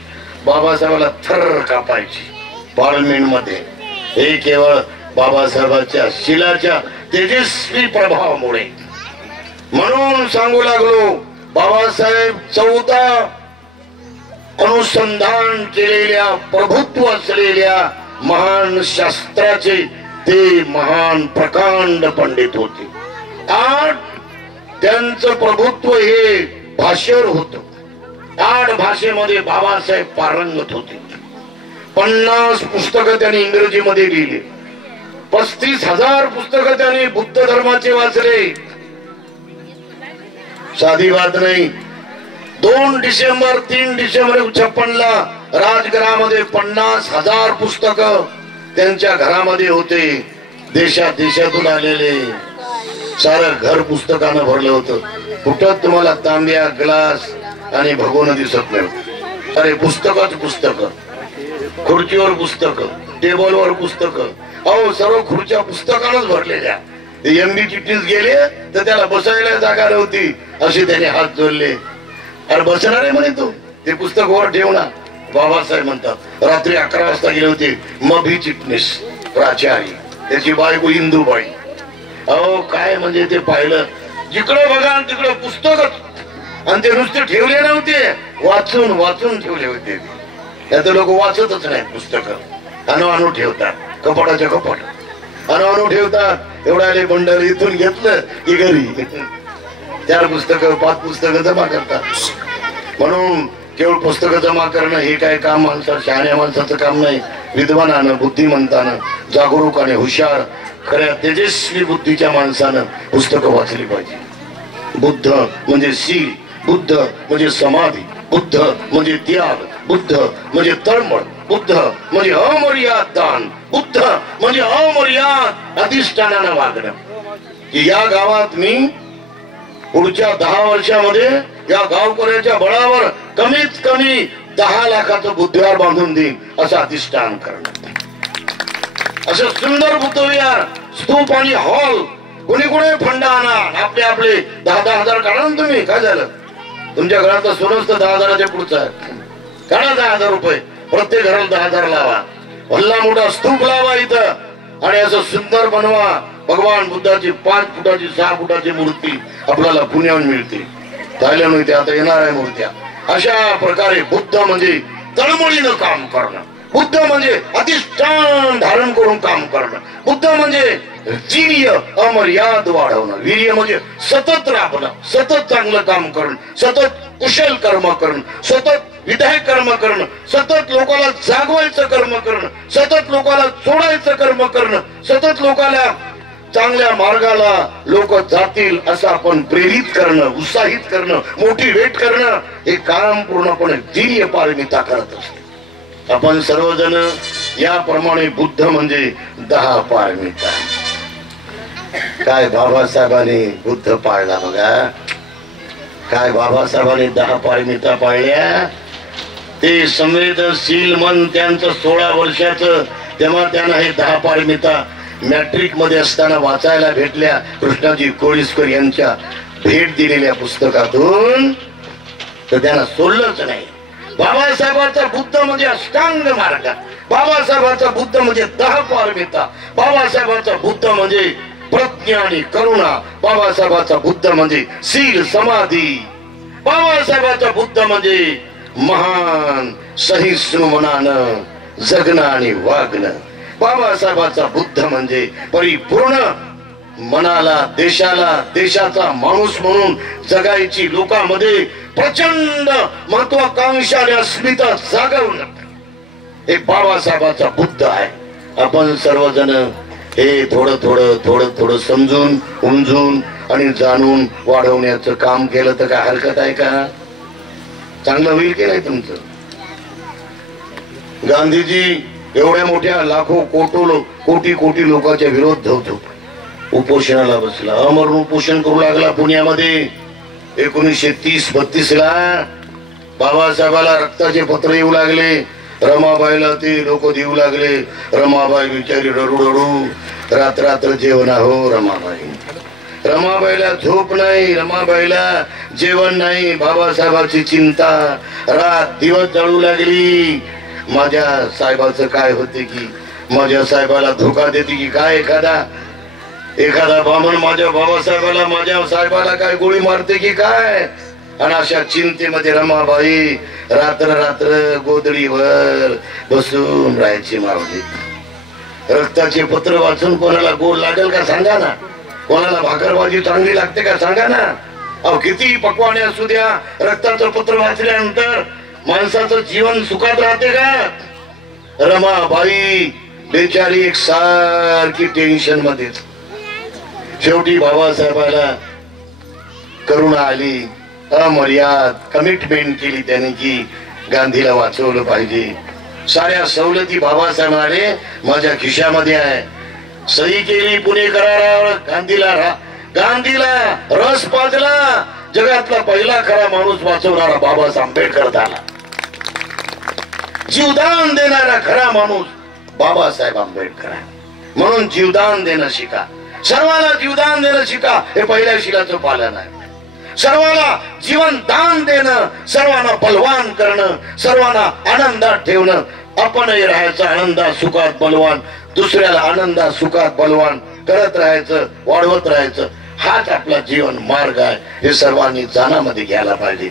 बाबासाहेबाला थर कापायची पार्लमेंट मध्ये. हे केवळ बाबासाहेबांच्या शिलाच्या तेजस्वी प्रभावामुळे. म्हणून सांगू लागलो, बाबासाहेब 14 अनुसंधान केलेल्या, प्रभुत्व असलेल्या महान शास्त्राचे ते महान प्रकांड पंडित होते. 8 त्यांचं प्रभुत्व हे भाषेवर होत. 8 भाषेमध्ये बाबासाहेब पारंगत होते. 50 पुस्तकं त्यांनी इंग्रजीमध्ये लिहिली. 35,000 पुस्तकं त्यांनी बुद्ध धर्माचे वाचले. साधी बात नाही. 2 डिसेंबर 3 डिसेंबर 1956 राजघरामध्ये 50,000 पुस्तकं त्यांच्या घरामध्ये होते. देशातून आलेले सारं घर पुस्तकानं भरलं होतं. कुठं तुम्हाला तांब्या ग्लास आणि भगोन दिसत नाही. अरे पुस्तकच पुस्तक, खुर्चीवर पुस्तक, टेबलवर पुस्तक, अहो सर्व खुर्च्या पुस्तकानंच भरलेल्या. एमडी चिठ्ठीस गेले तर त्याला बसायला जागा नव्हती, असे त्याने हात जोडले. अरे बसणार आहे म्हणे तू, ते पुस्तक वर ठेव ना. बाबासाहेब म्हणतात रात्री 11 वाजता गेले होते मभी चिटणीस प्राचार्य, त्याची बायको इंदूबाई. अहो काय म्हणजे ते पाहिलं, जिकडे बघा तिकडे पुस्तकच, आणि ते नुसते ठेवले नव्हते, वाचून वाचून ठेवले होते. त्यात लोक वाचतच नाही पुस्तक, अनु ठेवतात, कपाटाच्या कपाट अनु ठेवतात. एवढ्याले बंडल इथून घेतलं की घरी 4 पुस्तकं 5 पुस्तकं जमा करतात. म्हणून केवळ पुस्तकं जमा करणं हे काय काम शहाण्या माणसाचं काम नाही. विद्वानानं, बुद्धिमंतानं, जागरूकाने, हुशार, खऱ्या तेजस्वी बुद्धीच्या माणसानं पुस्तकं वाचली पाहिजे. बुद्ध म्हणजे शील, बुद्ध म्हणजे समाधी, बुद्ध म्हणजे त्याग, बुद्ध म्हणजे तळमळ, बुद्ध म्हणजे अमर्याद दान, बुद्ध म्हणजे अमर्याद अधिष्ठानानं वागणं. की या गावात मी पुढच्या 10 वर्षामध्ये या गावकऱ्याच्या बळावर कमीत कमी 10 लाखाचं बुद्धविहार बांधून देईन असं अधिष्ठान करणं. असं सुंदर बुद्धविहार, स्तूप आणि हॉल, कोणी कोणी फंड आणा, आपले आपले 10-10 हजार काढा ना तुम्ही. काय झालं, तुमच्या घरात सोनच तर 10 हजाराच्या पुढचं आहे, काढा 10,000 रुपये, प्रत्येक घराला 10,000 लावा, भल्ला मोठा स्तूप लावा इथं, आणि असं सुंदर बनवा. भगवान बुद्धाची 5 फुटाची 6 फुटाची मूर्ती आपल्याला पुण्याहून मिळते, थायलंड मिळते, आता येणार आहे मूर्त्या. अशा प्रकारे बुद्ध म्हणजे तळमळीनं काम करणं, बुद्ध म्हणजे अधिष्ठान धारण करून काम करणं, बुद्ध म्हणजे वीर्य अमर्याद वाढवणं, वीर्य म्हणजे सतत राबणं, सतत चांगलं काम करणं, सतत कुशल कर्म करणं, सतत विधायक कर्म करणं, सतत लोकांना जागवायचं कर्म करणं, सतत लोकांना सोडायचं कर्म करणं, सतत लोकांना चांगल्या मार्गाला लोक जातील असं आपण प्रेरित करणं, उत्साहित करणं, मोटिवेट करणं, हे काम पूर्णपणे वीर्य पारमिता करत असते. आपण सर्वजण याप्रमाणे बुद्ध म्हणजे 10 पारमिता. काय बाबासाहेबांनी बुद्ध पाळला बघा, काय बाबासाहेबांनी 10 पारमिता पाळल्या. ते संवेदनशील मन त्यांचं 16 वर्षाचं, तेव्हा त्यांना हे 10 पारमिता मॅट्रिक मध्ये असताना वाचायला भेटल्या. कृष्णाजी कोळीस्कर यांच्या भेट दिलेल्या पुस्तकातून, तर त्यांना सोडलंच नाही. बाबासाहेबांचा बुद्ध म्हणजे अष्टांग मार्ग, बाबासाहेबांचा बुद्ध म्हणजे 10 पारमिता, बाबासाहेबांचा बुद्ध म्हणजे प्रज्ञा आणि करुणा, बाबासाहेबांचा बुद्ध म्हणजे शील समाधी, बाबासाहेबांचा बुद्ध म्हणजे महान सहिष्णू मनानं जगणं आणि वागणं, बाबासाहेबांचा बुद्ध म्हणजे परिपूर्ण मनाला, देशाला, देशाचा माणूस म्हणून जगायची, लोकांमध्ये प्रचंड महत्वाकांक्षा आणि अस्मिता जागवणं, हे बाबासाहेबांचा बुद्ध आहे. आपण सर्वजण हे थोडं थोडं थोडं थोडं समजून, उमजून आणि जाणून वाढवण्याचं काम केलं तर काय हरकत आहे का? चांगलं होईल की नाही तुमचं? गांधीजी एवढ्या मोठ्या लाखो कोटी कोटी लोकांच्या विरोध धवतो उपोषणाला बसला, अमरण उपोषण करू लागला पुण्यामध्ये. 1930-32 ला बाबासाहेबाला रक्ताचे पत्र येऊ लागले, रमाबाईला ते लोक देऊ लागले. रमाबाई बिचारी रडू रात्र जेवण हो रमाबाईला झोप नाही, रमाबाईला जेवण नाही, बाबासाहेबांची चिंता रात दिवस जळू लागली. माझ्या साहेबाचं काय होते की, माझ्या साहेबाला धोका देते की काय, एखादा बामण माझ्या बाबासाहेबाला, माझ्या साहेबाला काय गोळी मारते की काय. आणि अशा चिंतेमध्ये रमाबाई रात्र गोदडीवर बसून राहायची. मावली रक्ताचे पत्र वाचून कोणाला गोड लागेल का सांगा ना, कोणाला भाकरबाजी चांगली लागते का सांगा ना. अहो किती पकवाने असू द्या, रक्ताचं पत्र वाचल्यानंतर माणसाचं जीवन सुखात राहते का? रमाबाई बेचारी एक सारखी टेन्शन मध्येच. शेवटी बाबासाहेबाला करुणा आली, अमर्याद कमिटमेंट केली त्याने की गांधीला वाचवलं पाहिजे. साऱ्या सवलती बाबासाहेबांनी माझ्या खिशामध्ये आहे, सही केली पुणे करारावर, गांधीला रस पाजला, जगातला पहिला खरा माणूस वाचवणारा बाबासाहेब आंबेडकर झाला. जीवदान देणारा खरा माणूस बाबासाहेब आंबेडकर आहे. म्हणून जीवदान देणं शिका, सर्वांना जीवदान देणं शिका. हे पहिल्या शिलाचं पालन आहे. सर्वांना जीवन दान देणं, सर्वांना बलवान करणं, सर्वांना आनंदात ठेवणं. आपणही राहायचं आनंदात सुखात बलवान, दुसऱ्याला आनंदात सुखात बलवान करत राहायचं, वाढवत राहायचं. हाच आपला जीवन मार्ग आहे. हे सर्वांनी जाण्यामध्ये घ्यायला पाहिजे.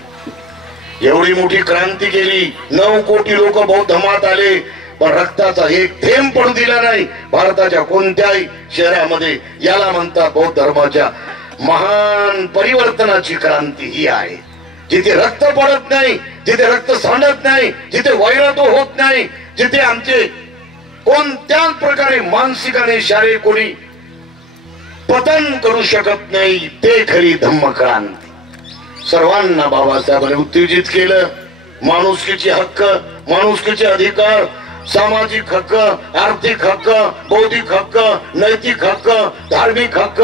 एवढी मोठी क्रांती केली, 9 कोटी लोक बौद्ध धर्मात आले, पण रक्ताचा एक थेंब पडू दिला नाही भारताच्या कोणत्याही शहरामध्ये. याला म्हणतात बौद्ध धर्माच्या महान परिवर्तनाची क्रांती ही आहे. जिथे रक्त पडत नाही, जिथे रक्त सांडत नाही, जिथे वैरत्व होत नाही, जिथे आमचे कोणत्याच प्रकारे मानसिक आणि शारीरिक कोणी पतन करू शकत नाही, ते खरी धम्म क्रांती. सर्वांना बाबासाहेबांनी उत्तेजित केलं. माणुसकीचे हक्क, माणुसकीचे अधिकार, सामाजिक हक्क, आर्थिक हक्क, बौद्धिक हक्क, नैतिक हक्क, धार्मिक हक्क,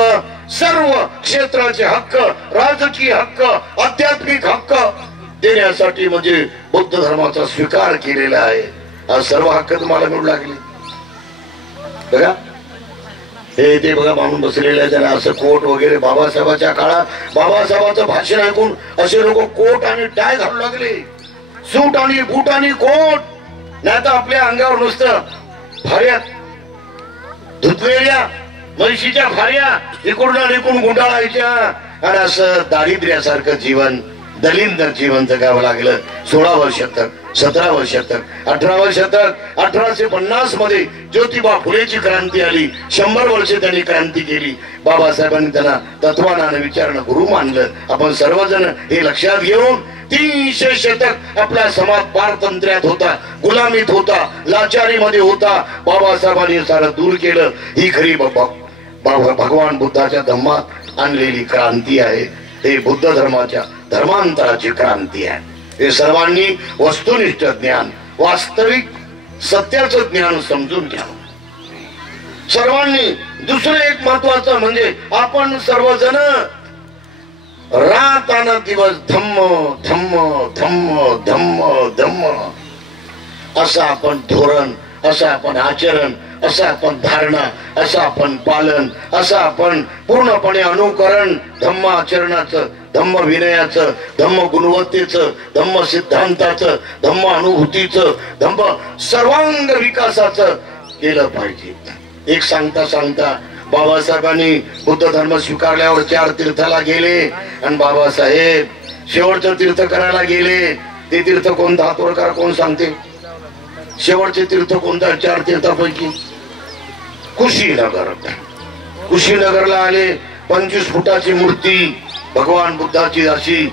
सर्व क्षेत्राचे हक्क, राजकीय हक्क, आध्यात्मिक हक्क देण्यासाठी म्हणजे बौद्ध धर्माचा स्वीकार केलेला आहे. हा सर्व हक्क तुम्हाला मिळू लागले. बघा हे ते बघा माणून बसलेले आहे, त्याला असं कोट वगैरे. बाबासाहेबाच्या काळात बाबासाहेबांचं भाषण ऐकून असे लोक कोट आणि टाय घालू लागले, सूट आणि बूट आणि कोट. नाही तर आपल्या अंगावर नुसतं फाऱ्यात धुतलेल्या म्हैशीच्या फाऱ्या इकडून गुंडाळायच्या आणि असं दारिद्र्यासारखं जीवन, दलिंदर जीवन जगावं लागलं. 16वे शतक, 17वे शतक, 18वे शतक. 1850 मध्ये ज्योतिबा फुलेची क्रांती आली. 100 वर्षे त्यांनी क्रांती केली. बाबासाहेबांनी त्यांना तत्वानं विचारणं गुरु मानलं. आपण सर्वजण हे लक्षात घेऊन 300 शतक आपला समाज पारतंत्र्यात होता, गुलामीत होता, लाचारीमध्ये होता. बाबासाहेबांनी सारं दूर केलं. ही खरी भगवान बुद्धाच्या धम्मात आणलेली क्रांती आहे. हे बुद्ध धर्माच्या धर्मांतराची क्रांती आहे. हे सर्वांनी वस्तुनिष्ठ ज्ञान, वास्तविक सत्याचं ज्ञान समजून घ्या. सर्वांनी दुसरं एक महत्वाचं म्हणजे आपण सर्वजण रात आणि दिवस धम्म धम्म धम्म धम्म धम्म असं आपण धोरण, असं आपण आचरण, असं आपण धारणा, असं आपण पालन, असं आपण पूर्णपणे अनुकरण धम्म आचरणाचं, धम्म विनयाचं, धम्म गुणवत्तेचं, धम्म सिद्धांताचं, धम्म अनुभूतीचं, धम्म सर्वांग विकासाचं केलं पाहिजे. एक सांगता सांगता बाबासाहेबांनी बुद्ध धर्म स्वीकारल्यावर 4 तीर्थाला गेले आणि बाबासाहेब शेवटचं तीर्थ करायला गेले. ते तीर्थ कोणतं हातवर करा, कोण सांगते? शेवटचे तीर्थ कोणतं 4 तीर्थापैकी? कुशीनगर. कुशीनगरला आले. 25 फुटाची मूर्ती भगवान बुद्धाची अशी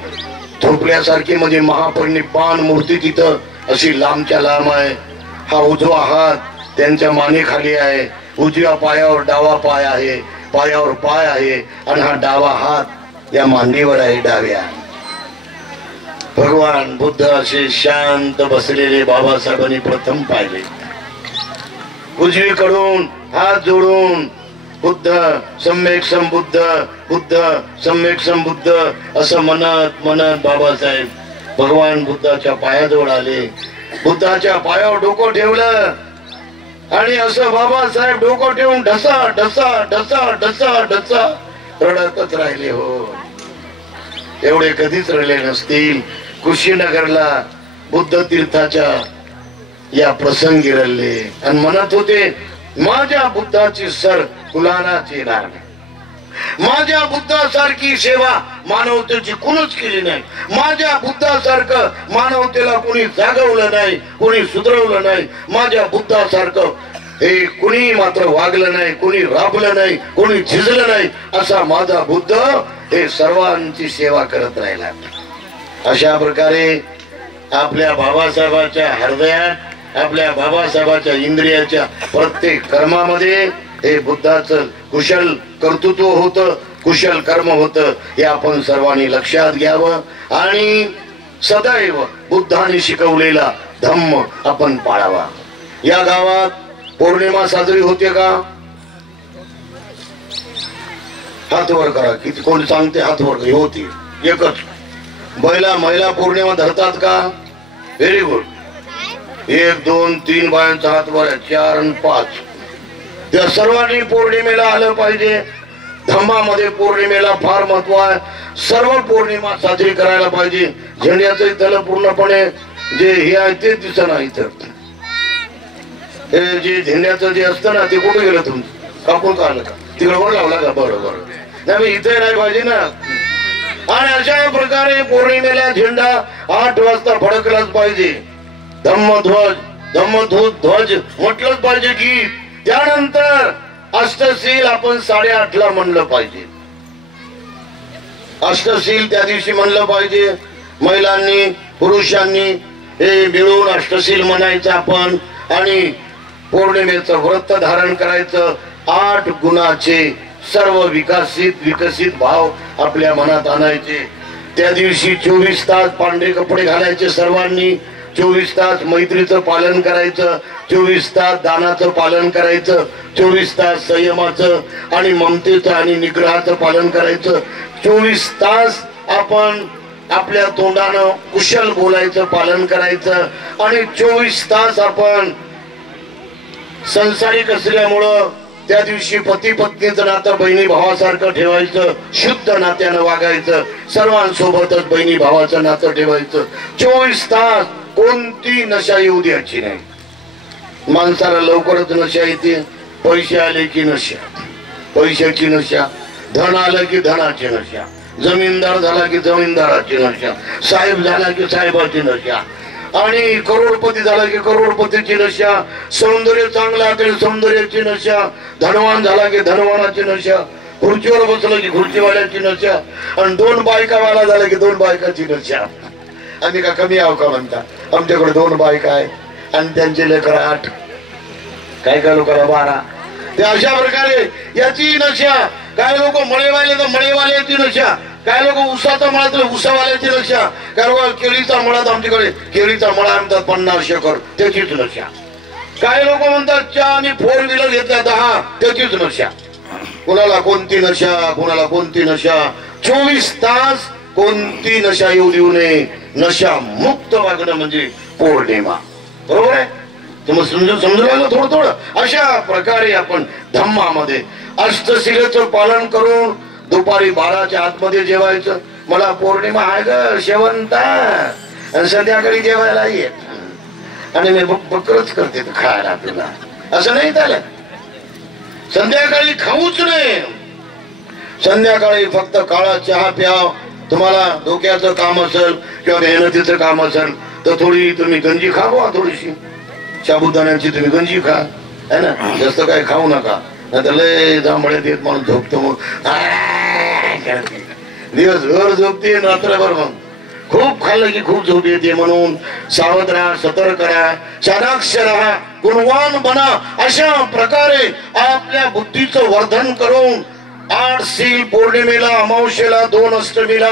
झोपल्यासारखी, म्हणजे महापरिनिब्बाण मूर्ती तिथं अशी लांबच्या लांब आहे. हा उजवा हात त्यांच्या मानेखाली आहे, उजव्या पायावर डावा पाय आहे, पायावर पाय आहे आणि हा डावा हात या मांडीवर आहे डाव्या. भगवान बुद्ध असे शांत बसलेले बाबासाहेबांनी प्रथम पाहिले. उजवीकडून हात जोडून बुद्ध सम्यक संबुद्ध, बुद्ध सम्यक संबुद्ध असं म्हणत म्हणत बाबासाहेब भगवान बुद्धाच्या पायाजवळ आले. बुद्धाच्या पायावर डोकं ठेवलं आणि असं बाबासाहेब डोकं ठेवून ढसा ढसा ढसा ढसा ढसा रडतच राहिले. हो, एवढे कधीच रडले नसतील. कुशीनगरला बुद्ध तीर्थाच्या या प्रसंगी रडले आणि म्हणत होते, माझ्या बुद्धाची सर कुलानाच येणार नाही. माझ्या बुद्धासारखी सेवा मानवतेची कुणीच केली नाही. माझ्या बुद्धासारखं मानवतेला कोणी जागवलं नाही, कोणी सुधरवलं नाही. माझ्या बुद्धासारखं हे कुणी मात्र वागलं नाही, कोणी राबलं नाही, कोणी झिजलं नाही. असा माझा बुद्ध हे सर्वांची सेवा करत राहिला. अशा प्रकारे आपल्या बाबासाहेबांच्या हृदयात, आपल्या बाबासाहेबांच्या इंद्रियाच्या प्रत्येक कर्मामध्ये हे बुद्धाचं कुशल कर्तृत्व होतं, कुशल कर्म होतं. हे आपण सर्वांनी लक्षात घ्यावं आणि सदैव बुद्धाने शिकवलेला धम्म आपण पाळावा. या गावात पौर्णिमा साजरी होते का? हात वर करा. किती कोणी सांगते हात वर हे होती एकच. महिला पौर्णिमा धरतात का? Very good. 1 2 3 बायांचा हात वर आहे, 4 आणि 5. त्या सर्वांनी पौर्णिमेला आलं पाहिजे. धम्मामध्ये पौर्णिमेला फार महत्व आहे. सर्व पौर्णिमा साजरी करायला पाहिजे. झेंड्याचं त्याला पूर्णपणे जे हे आहे ते दिसत नाही. तर हे जे झेंड्याचं जे असतं ना ते कुठे गेलं? तुमचं कापून काढलं का? तिकडे वर लावला का? बरोबर. नाही इथे नाही पाहिजे ना. आणि अशा प्रकारे पौर्णिमेला झेंडा 8 वाजता फडकलाच पाहिजे. धम्मध्वज ध्वज म्हटलंच पाहिजे की. त्यानंतर अष्टशील आपण 8:30 म्हणलं पाहिजे. अष्टशील त्या दिवशी म्हणलं पाहिजे. महिलांनी पुरुषांनी हे मिळून अष्टशील म्हणायचं आपण. आणि पौर्णिमेचं व्रत धारण करायचं. 8 गुणाचे सर्व विकसित भाव आपल्या मनात आणायचे. त्या दिवशी 24 तास पांढरे कपडे घालायचे सर्वांनी. 24 तास मैत्रीचं पालन करायचं. 24 तास दानाचं पालन करायचं. 24 तास संयमाचं आणि ममतेचं आणि निग्रहाचं पालन करायचं. 24 तास आपण आपल्या तोंडानं कुशल बोलायचं पालन करायचं. आणि 24 तास आपण संसारिक असल्यामुळं त्या दिवशी पती पत्नीचं नातं बहिणी भावासारखं ठेवायचं. शुद्ध नात्यानं वागायचं. सर्वांसोबतच बहिणी भावाचं नातं ठेवायचं. 24 तास कोणती नशा येऊ द्यायची नाही. माणसाला लवकरच नशा येते. पैसे आले की नशा, पैशाची नशा. धन आलं की धनाची नशा. जमीनदार झाला की जमीनदाराची नशा. साहेब झाला की साहेबाची नशा. आणि करोडपती झाला की करोडपतीची नशा. सौंदर्य चांगला की सौंदर्याची नशा. धनवान झाला की धनवानाची नशा. खुर्चीवर बसलं की खुर्चीवाल्याची नशा. आणि 2 बायकावाला झाला की 2 बायकाची नशा. आम्ही का कमी आहो का म्हणता? आमच्याकडे 2 बायका आहे आणि त्यांचे लेकर 8. काय लोकांना 12. ते अशा प्रकारे याची नशा. काय लोक मळेवाले तर मळेवाल्याची नशा. काय लोक उसाचा मळा तर उसावाल्याची नशा. काय लोक केळीचा मळा, आमच्याकडे केळीचा मळा म्हणतात 50 एकर, त्याचीच नशा. काय लोक म्हणतात चहा आणि 4 व्हीलर घेतला 10, त्याचीच नशा. कुणाला कोणती नशा, कुणाला कोणती नशा. 24 तास कोणती नशा येऊ देऊ नये. नशा मुक्त वागणं म्हणजे पौर्णिमा. बरोबर आहे? तुम्ही समजून राहिलं थोडं. अशा प्रकारे आपण धम्मामध्ये अष्टशिलेचं पालन करून दुपारी 12च्या आतमध्ये जेवायचं. मला पौर्णिमा आहे ग शेवंता आणि संध्याकाळी जेवायला येत आणि मी बकरच करते खायला तुला असं नाही झालं. संध्याकाळी खाऊच नाही. संध्याकाळी फक्त काळा चहा प्याव. तुम्हाला डोक्याचं काम असेल किंवा मेहनतीचं काम असेल तर थोडी तुम्ही गंजी खावा. थोडीशी साबुदाण्याची तुम्ही गंजी खा है ना. जास्त काही खाऊ नका. नाही तर लय जांभळ्यात येत म्हणून झोपतो. मग दिवसभर झोपते रात्रभर. मग खूप खाल्लं की खूप झोप येते. म्हणून सावध राहा, सतर्क राहा, चाणाक्ष राहा, गुणवान बना. अशा प्रकारे आपल्या बुद्धीचं वर्धन करून 8 शील पौर्णिमेला, अमावस्येला, 2 अष्टमीला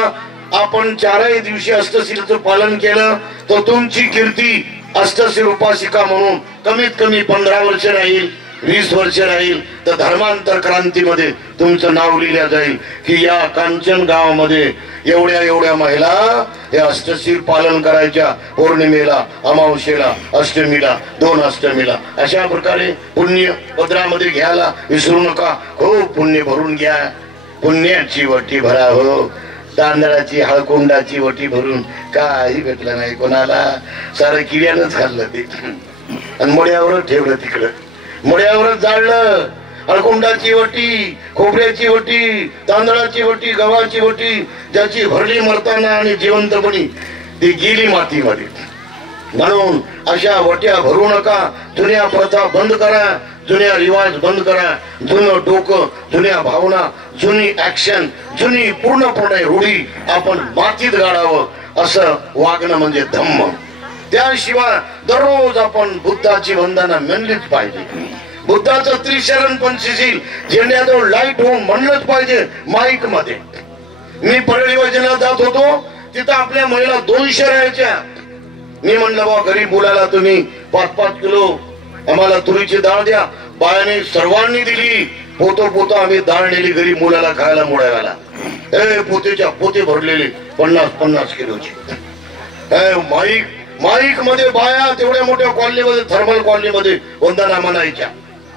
आपण 4ही दिवशी अष्टशीलचं पालन केलं तर तुमची कीर्ती अष्टशील उपासिका म्हणून कमीत कमी 15 वर्ष राहील, 20 वर्ष राहील. तर धर्मांतर क्रांतीमध्ये तुमचं नाव लिहिलं जाईल की या कांचन गावामध्ये एवढ्या महिला हे अष्टशील पालन करायच्या. पौर्णिमेला, अमावस्येला, अष्टमीला, 2 अष्टमीला. अशा प्रकारे पुण्य पदरामध्ये घ्यायला विसरू नका. खूप पुण्य भरून घ्या. पुण्याची वटी भरा हो. तांदळाची हळकुंडाची वटी भरून काही भेटलं नाही कोणाला. सारं किड्यानंच खाल्लं ते आणि मड्यावरच ठेवलं. तिकडं मड्यावरच जाळलं. हळकुंडाची वटी, खोबऱ्याची वटी, तांदळाची वटी, गव्हाची वटी ज्याची भरली मरताना आणि जिवंतपणी ती गेली मातीमध्ये. म्हणून अशा वट्या भरू नका. जुन्या प्रथा बंद करा. जुन्या रिवाज बंद करा. जुनं डोकं, जुन्या भावना, जुनी ऍक्शन, जुनी पूर्णपणे रूढी आपण मातीत गाडावं. असं वागणं म्हणजे धम्म. त्याशिवाय दररोज आपण बुद्धाची वंदना म्हणलीच पाहिजे. बुद्धाचं त्रिशरण पंचशील झेंड्याजवळ लाईट होऊन म्हणलंच पाहिजे माईक मध्ये. मी परळी वजनाला जात होतो. तिथं आपल्या महिला 200 राहायच्या. मी म्हणलं बा गरीब मुलाला तुम्ही 5-5 किलो आम्हाला तुरीची डाळ द्या. बायाने सर्वांनी दिली. पोतो आम्ही डाळ नेली घरी मुलाला खायला मोडायला. पोतेच्या पोते भरलेले 50-50 किलोची. माईक मध्ये बाया तेवढ्या मोठ्या कॉलनीमध्ये, थर्मल कॉलनीमध्ये वंदना म्हणायच्या.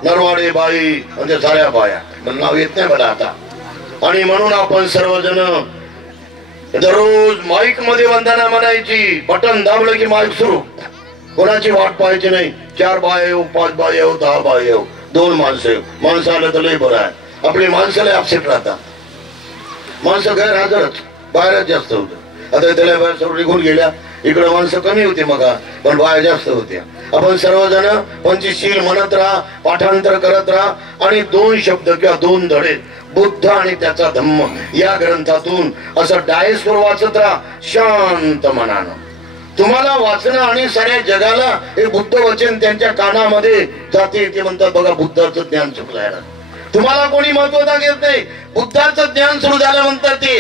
नरवाडे बाई म्हणजे साऱ्या बाया, मला नाव येत नाही मला आता. आणि म्हणून आपण सर्वजण दररोज माईक मध्ये वंदना म्हणायची. बटन दाबलं की माईक सुरू. कोणाची वाट पाहायची नाही. 4 बाय येऊ, 5 बाय येऊ, 10 बाय येऊ, 2 माणसं येऊ. माणसं आलं तर लय बरं आहे. आपली माणसाला अपसेट राहतात. माणसं गैरहजरच, बाहेरच जास्त होत. आता त्याला बाहेर सर्व निघून गेल्या. इकडे माणसं कमी होती मग, पण बाहेर जास्त होत्या. आपण सर्वजण पंचशील म्हणत राहा, पाठांतर करत राहा. आणि 2 शब्द किंवा 2 धडे बुद्ध आणि त्याचा धम्म या ग्रंथातून असं डायसवर वाचत राहा शांत मनानं. तुम्हाला वाचणं आणि साऱ्या जगाला हे बुद्ध वचन त्यांच्या कानामध्ये जाते. ते म्हणतात बघा बुद्धाचं ज्ञान चुकलंय. तुम्हाला कोणी महत्वता घेत नाही. बुद्धाचं ज्ञान सुरू झालं म्हणतात ते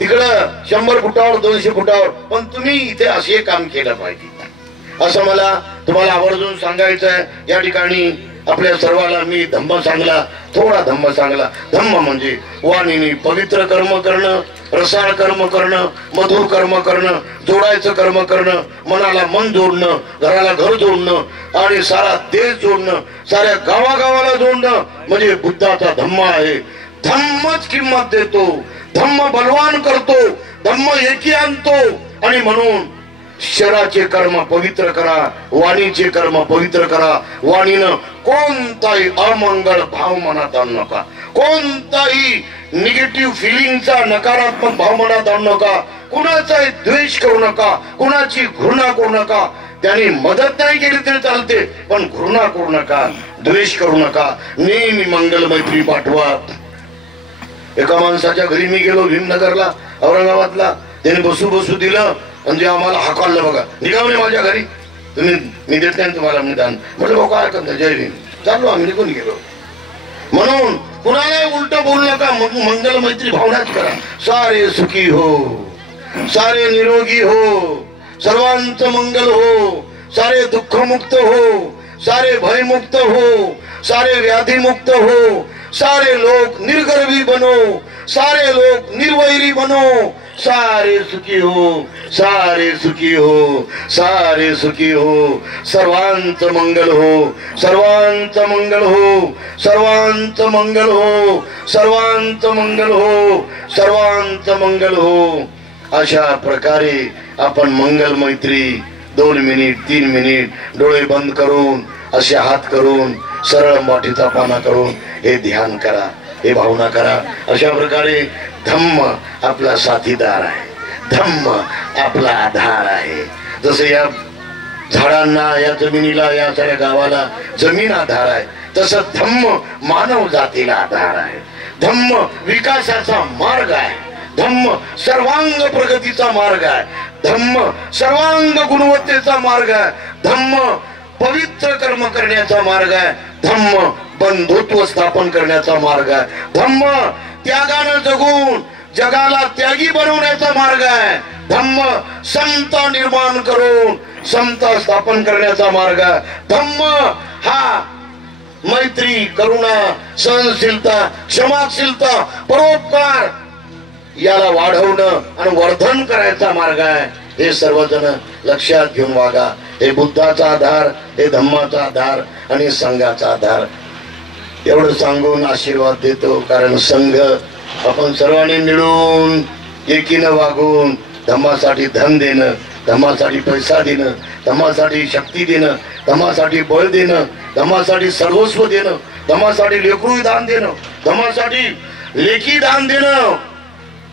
तिकडं 100 फुटावर 200 फुटावर. पण तुम्ही इथे असे काम केलं पाहिजे असं मला तुम्हाला आवर्जून सांगायचं आहे. या ठिकाणी आपल्या सर्वाला मी धम्म सांगला, थोडा धम्म सांगला. धम्म म्हणजे वाणीने पवित्र कर्म करणं, रसाळ कर्म करणं, मधुर कर्म करणं, जोडायचं कर्म करणं, मनाला मन जोडणं, घराला घर जोडणं आणि सारा देश जोडणं, साऱ्या गावागावाला जोडणं म्हणजे बुद्धाचा धम्म आहे. धम्मच किंमत देतो, धम्म बलवान करतो, धम्म एकी आणतो. आणि म्हणून शरीराचे कर्म पवित्र करा, वाणीचे कर्म पवित्र करा. वाणीनं कोणताही अमंगळ भाव मनात आणू नका, कोणताही निगेटिव्ह फिलिंगचा नकारात्मक भाव मनात आणू नका, कुणाचाही द्वेष करू नका, कुणाची घृणा करू नका. त्यांनी मदत नाही केली तरी चालते, पण घृणा करू नका, द्वेष करू नका. नेहमी मंगल मैत्री पाठवा. एका माणसाच्या घरी मी गेलो भीमनगरला, औरंगाबादला. त्याने बसू दिलं म्हणजे आम्हाला हाकाललं बघा, निघावले माझ्या घरी. तुम्ही मी देत नाही तुम्हाला निदान. म्हटलं बघा काय करता, जय भीम. चाललो आम्ही, निघून गेलो. म्हणून कुणालाही उलट बोलू नका, मंगल मैत्री भावनाच करा. सारे सुखी हो, सारे निरोगी हो, सर्वांचं मंगल हो, सारे दुःखमुक्त हो, सारे भयमुक्त हो, सारे व्याधीमुक्त हो, सारे लोग निर्गर्भी बनो, सारे लोग निर्वैरी बनो, सारे सुखी हो, सारे सुखी हो, सारे सुखी हो. सर्वांचं मंगल हो, सर्वांचं मंगल हो, सर्वांचं मंगल हो, सर्वांचं मंगल हो, सर्वांचं मंगल हो. अशा प्रकारे आपण मंगल मैत्री 2 मिनिट 3 मिनिट डोळे बंद करून असे हात करून सरळ माठीचा पाना करून हे ध्यान करा, हे भावना करा. अशा प्रकारे धम्म आपला साथीदार आहे, धम्म आपला आधार आहे. जसं या झाडांना, या जमिनीला, या साऱ्या गावाला जमीन आधार आहे, तसं धम्म मानव जातीला आधार आहे. धम्म विकासाचा मार्ग आहे, धम्म सर्वांग प्रगतीचा मार्ग आहे, धम्म सर्वांग गुणवत्तेचा मार्ग आहे, धम्म पवित्र कर्म करण्याचा मार्ग आहे, धम्म बंधुत्व स्थापन करण्याचा मार्ग आहे, धम्म त्यागानं जगून जगाला त्यागी बनवण्याचा मार्ग आहे, धम्म समता निर्माण करून समता स्थापन करण्याचा मार्ग आहे. धम्म हा मैत्री, करुणा, सहनशीलता, क्षमाशीलता, परोपकार याला वाढवणं आणि वर्धन करायचा मार्ग आहे. हे सर्वजण लक्षात घेऊन वागा. हे बुद्धाचा आधार, हे धम्माचा आधार आणि संघाचा आधार. एवढं सांगून आशीर्वाद देतो. कारण संघ आपण सर्वांनी मिळून एकीनं वागून धम्मासाठी धन देणं, धम्मासाठी पैसा देणं, धम्मासाठी शक्ती देणं, धम्मासाठी बळ देणं, धम्मासाठी सर्वस्व देणं, धम्मासाठी लेकरू दान देणं, धम्मासाठी लेखी दान देणं.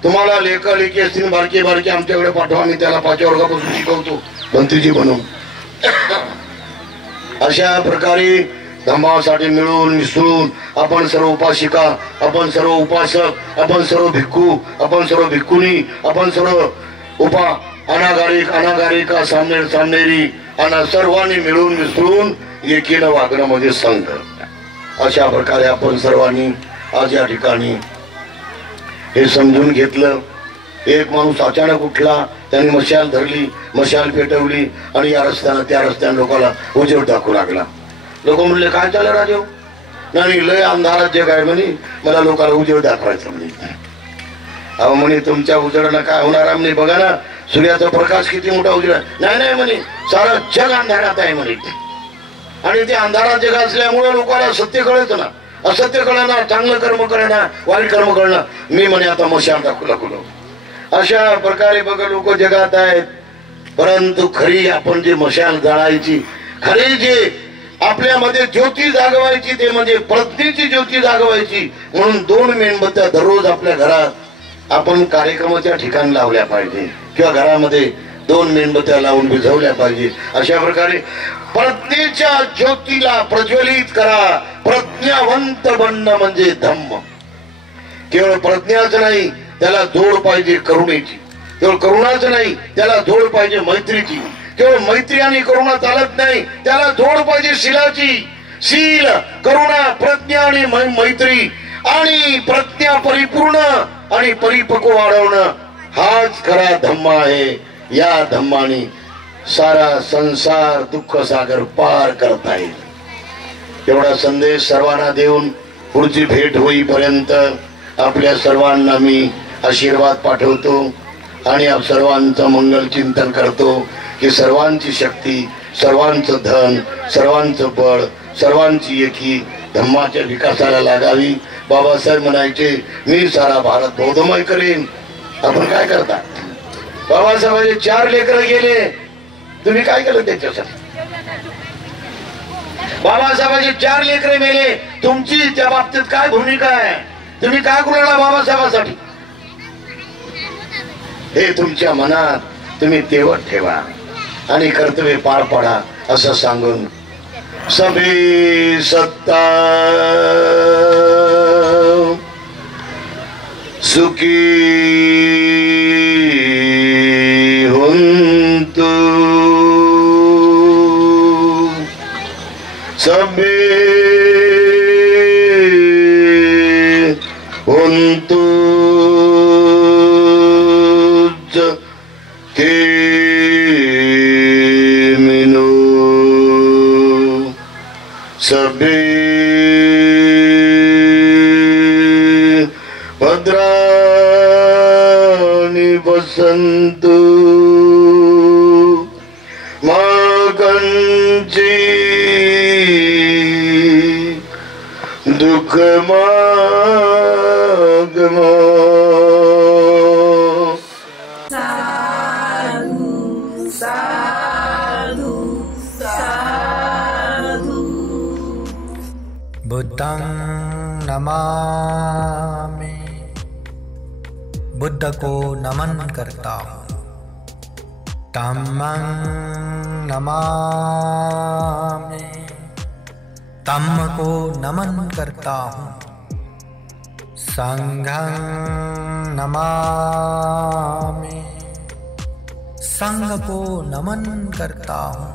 तुम्हाला लेखा लेखी असतील बारके बारके आमच्याकडे पाठवा, मी त्याला 5व्या वर्गापासून शिकवतो मंत्रीजी बनवून. अशा प्रकारे धम्मासाठी मिळून मिसळून आपण सर्व उपासिका, आपण सर्व उपासक, आपण सर्व भिक्खू, आपण सर्व भिक्खुनी, आपण सर्व अनागारिका सामनेरी आणि सर्वांनी मिळून मिसळून एकीनं वागणं म्हणजे संघ. अशा प्रकारे आपण सर्वांनी आज या ठिकाणी हे समजून घेतलं. एक माणूस अचानक उठला, त्याने मशाल धरली, मशाल पेटवली आणि या रस्त्यानं त्या रस्त्यानं लोकांना उजेड दाखवू लागला. लोक म्हणले काय चाललं राजेव, नाही लय अंधारात जग आहे म्हणे, मला लोकांना उजेड दाखवायचं म्हणे. अहो म्हणे तुमच्या उजेडानं काय होणार आहे म्हणे, बघा ना सूर्याचा प्रकाश किती मोठा उजेड. नाही नाही म्हणे सारं जग अंधारात आहे म्हणे. आणि ते अंधारात जग असल्यामुळे लोकांना सत्य कळत ना, असत्य कळणार, चांगलं कर्म करणं, वाईट कर्म करणं. मी म्हणे आता मशाल दाखवलं. अशा प्रकारे बघा लोक जगात आहेत. परंतु खरी आपण जे मशाल जाळायची, खरी जे आपल्यामध्ये ज्योती जागवायची ते म्हणजे प्रज्ञेची ज्योती जागवायची. म्हणून 2 मेणबत्त्या दररोज आपल्या घरात आपण कार्यक्रमाच्या ठिकाणी लावल्या पाहिजे किंवा घरामध्ये 2 मेणबत्त्या लावून विझवल्या पाहिजे. अशा प्रकारे प्रज्ञेच्या ज्योतीला प्रज्वलित करा. प्रज्ञावंत बनणं म्हणजे धम्म. केवळ प्रज्ञाच नाही, त्याला जोड पाहिजे करुणेची. केवळ करुणाच नाही, त्याला जोड पाहिजे मैत्रीची. केवळ मैत्री आणि करुणा चालत नाही, त्याला जोड पाहिजे शीलाची. शील, करुणा, प्रज्ञा आणि मैत्री. आणि प्रज्ञा परिपूर्ण आणि परिपक्व वाढवणं हाच खरा धम्म आहे. या धम्माने सारा संसार दुःख सागर पार करता येईल. एवढा संदेश सर्वांना देऊन पुढची भेट होईपर्यंत आपल्या सर्वांना मी आशीर्वाद पाठवतो आणि आप सर्वांचं मंगल चिंतन करतो की सर्वांची शक्ती, सर्वांचं धन, सर्वांचं बळ, सर्वांची एकी धम्माच्या विकासाला लागावी. बाबासाहेब म्हणायचे मी सारा भारत बौद्धमय करेन. आपण काय करता? बाबासाहेबांचे 4 लेकर गेले, तुम्ही काय केलं त्याच्यासाठी? बाबासाहेबांचे 4 लेकरे मेले, तुमची त्या बाबतीत काय भूमिका आहे? तुम्ही काय करू लागला बाबासाहेबांसाठी? हे तुमच्या मनात तुम्ही तेवत ठेवा आणि कर्तव्य पार पाडा असं सांगून सबे सत्ता सुखी हुंतु सबे हुंतु के मिनो सबे भद्राणि वसन्तु मा कञ्चित् दुःखमागमो. बुद्धं नमामि, बुद्ध को नमन करता हूँ. धम्मं नमामि, धम्म को नमन करता हूँ. संघं नमामि, संघ को नमन करता हूँ.